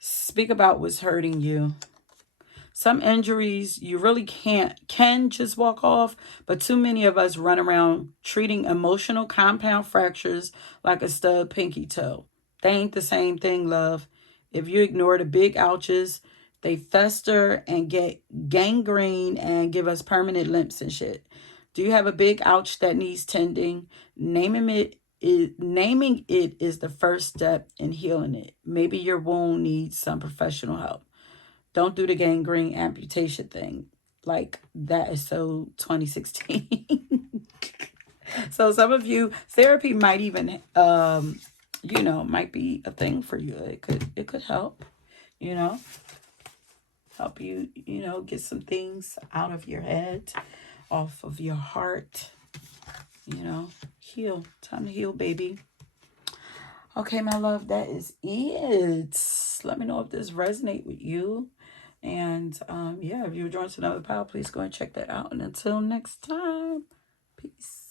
Speak about what's hurting you. Some injuries you really can just walk off, but too many of us run around treating emotional compound fractures like a stub pinky toe. They ain't the same thing, love. If you ignore the big ouches, they fester and get gangrene and give us permanent limps and shit. Do you have a big ouch that needs tending? Naming it is the first step in healing it. Maybe your wound needs some professional help. Don't do the gangrene amputation thing. Like, that is so 2016. So some of you, therapy might even, might be a thing for you. It could help, help you, get some things out of your head, off of your heart, heal. Time to heal, baby. Okay, my love, that is it. Let me know if this resonates with you. And if you're drawn to another pile, please go and check that out. And until next time, peace.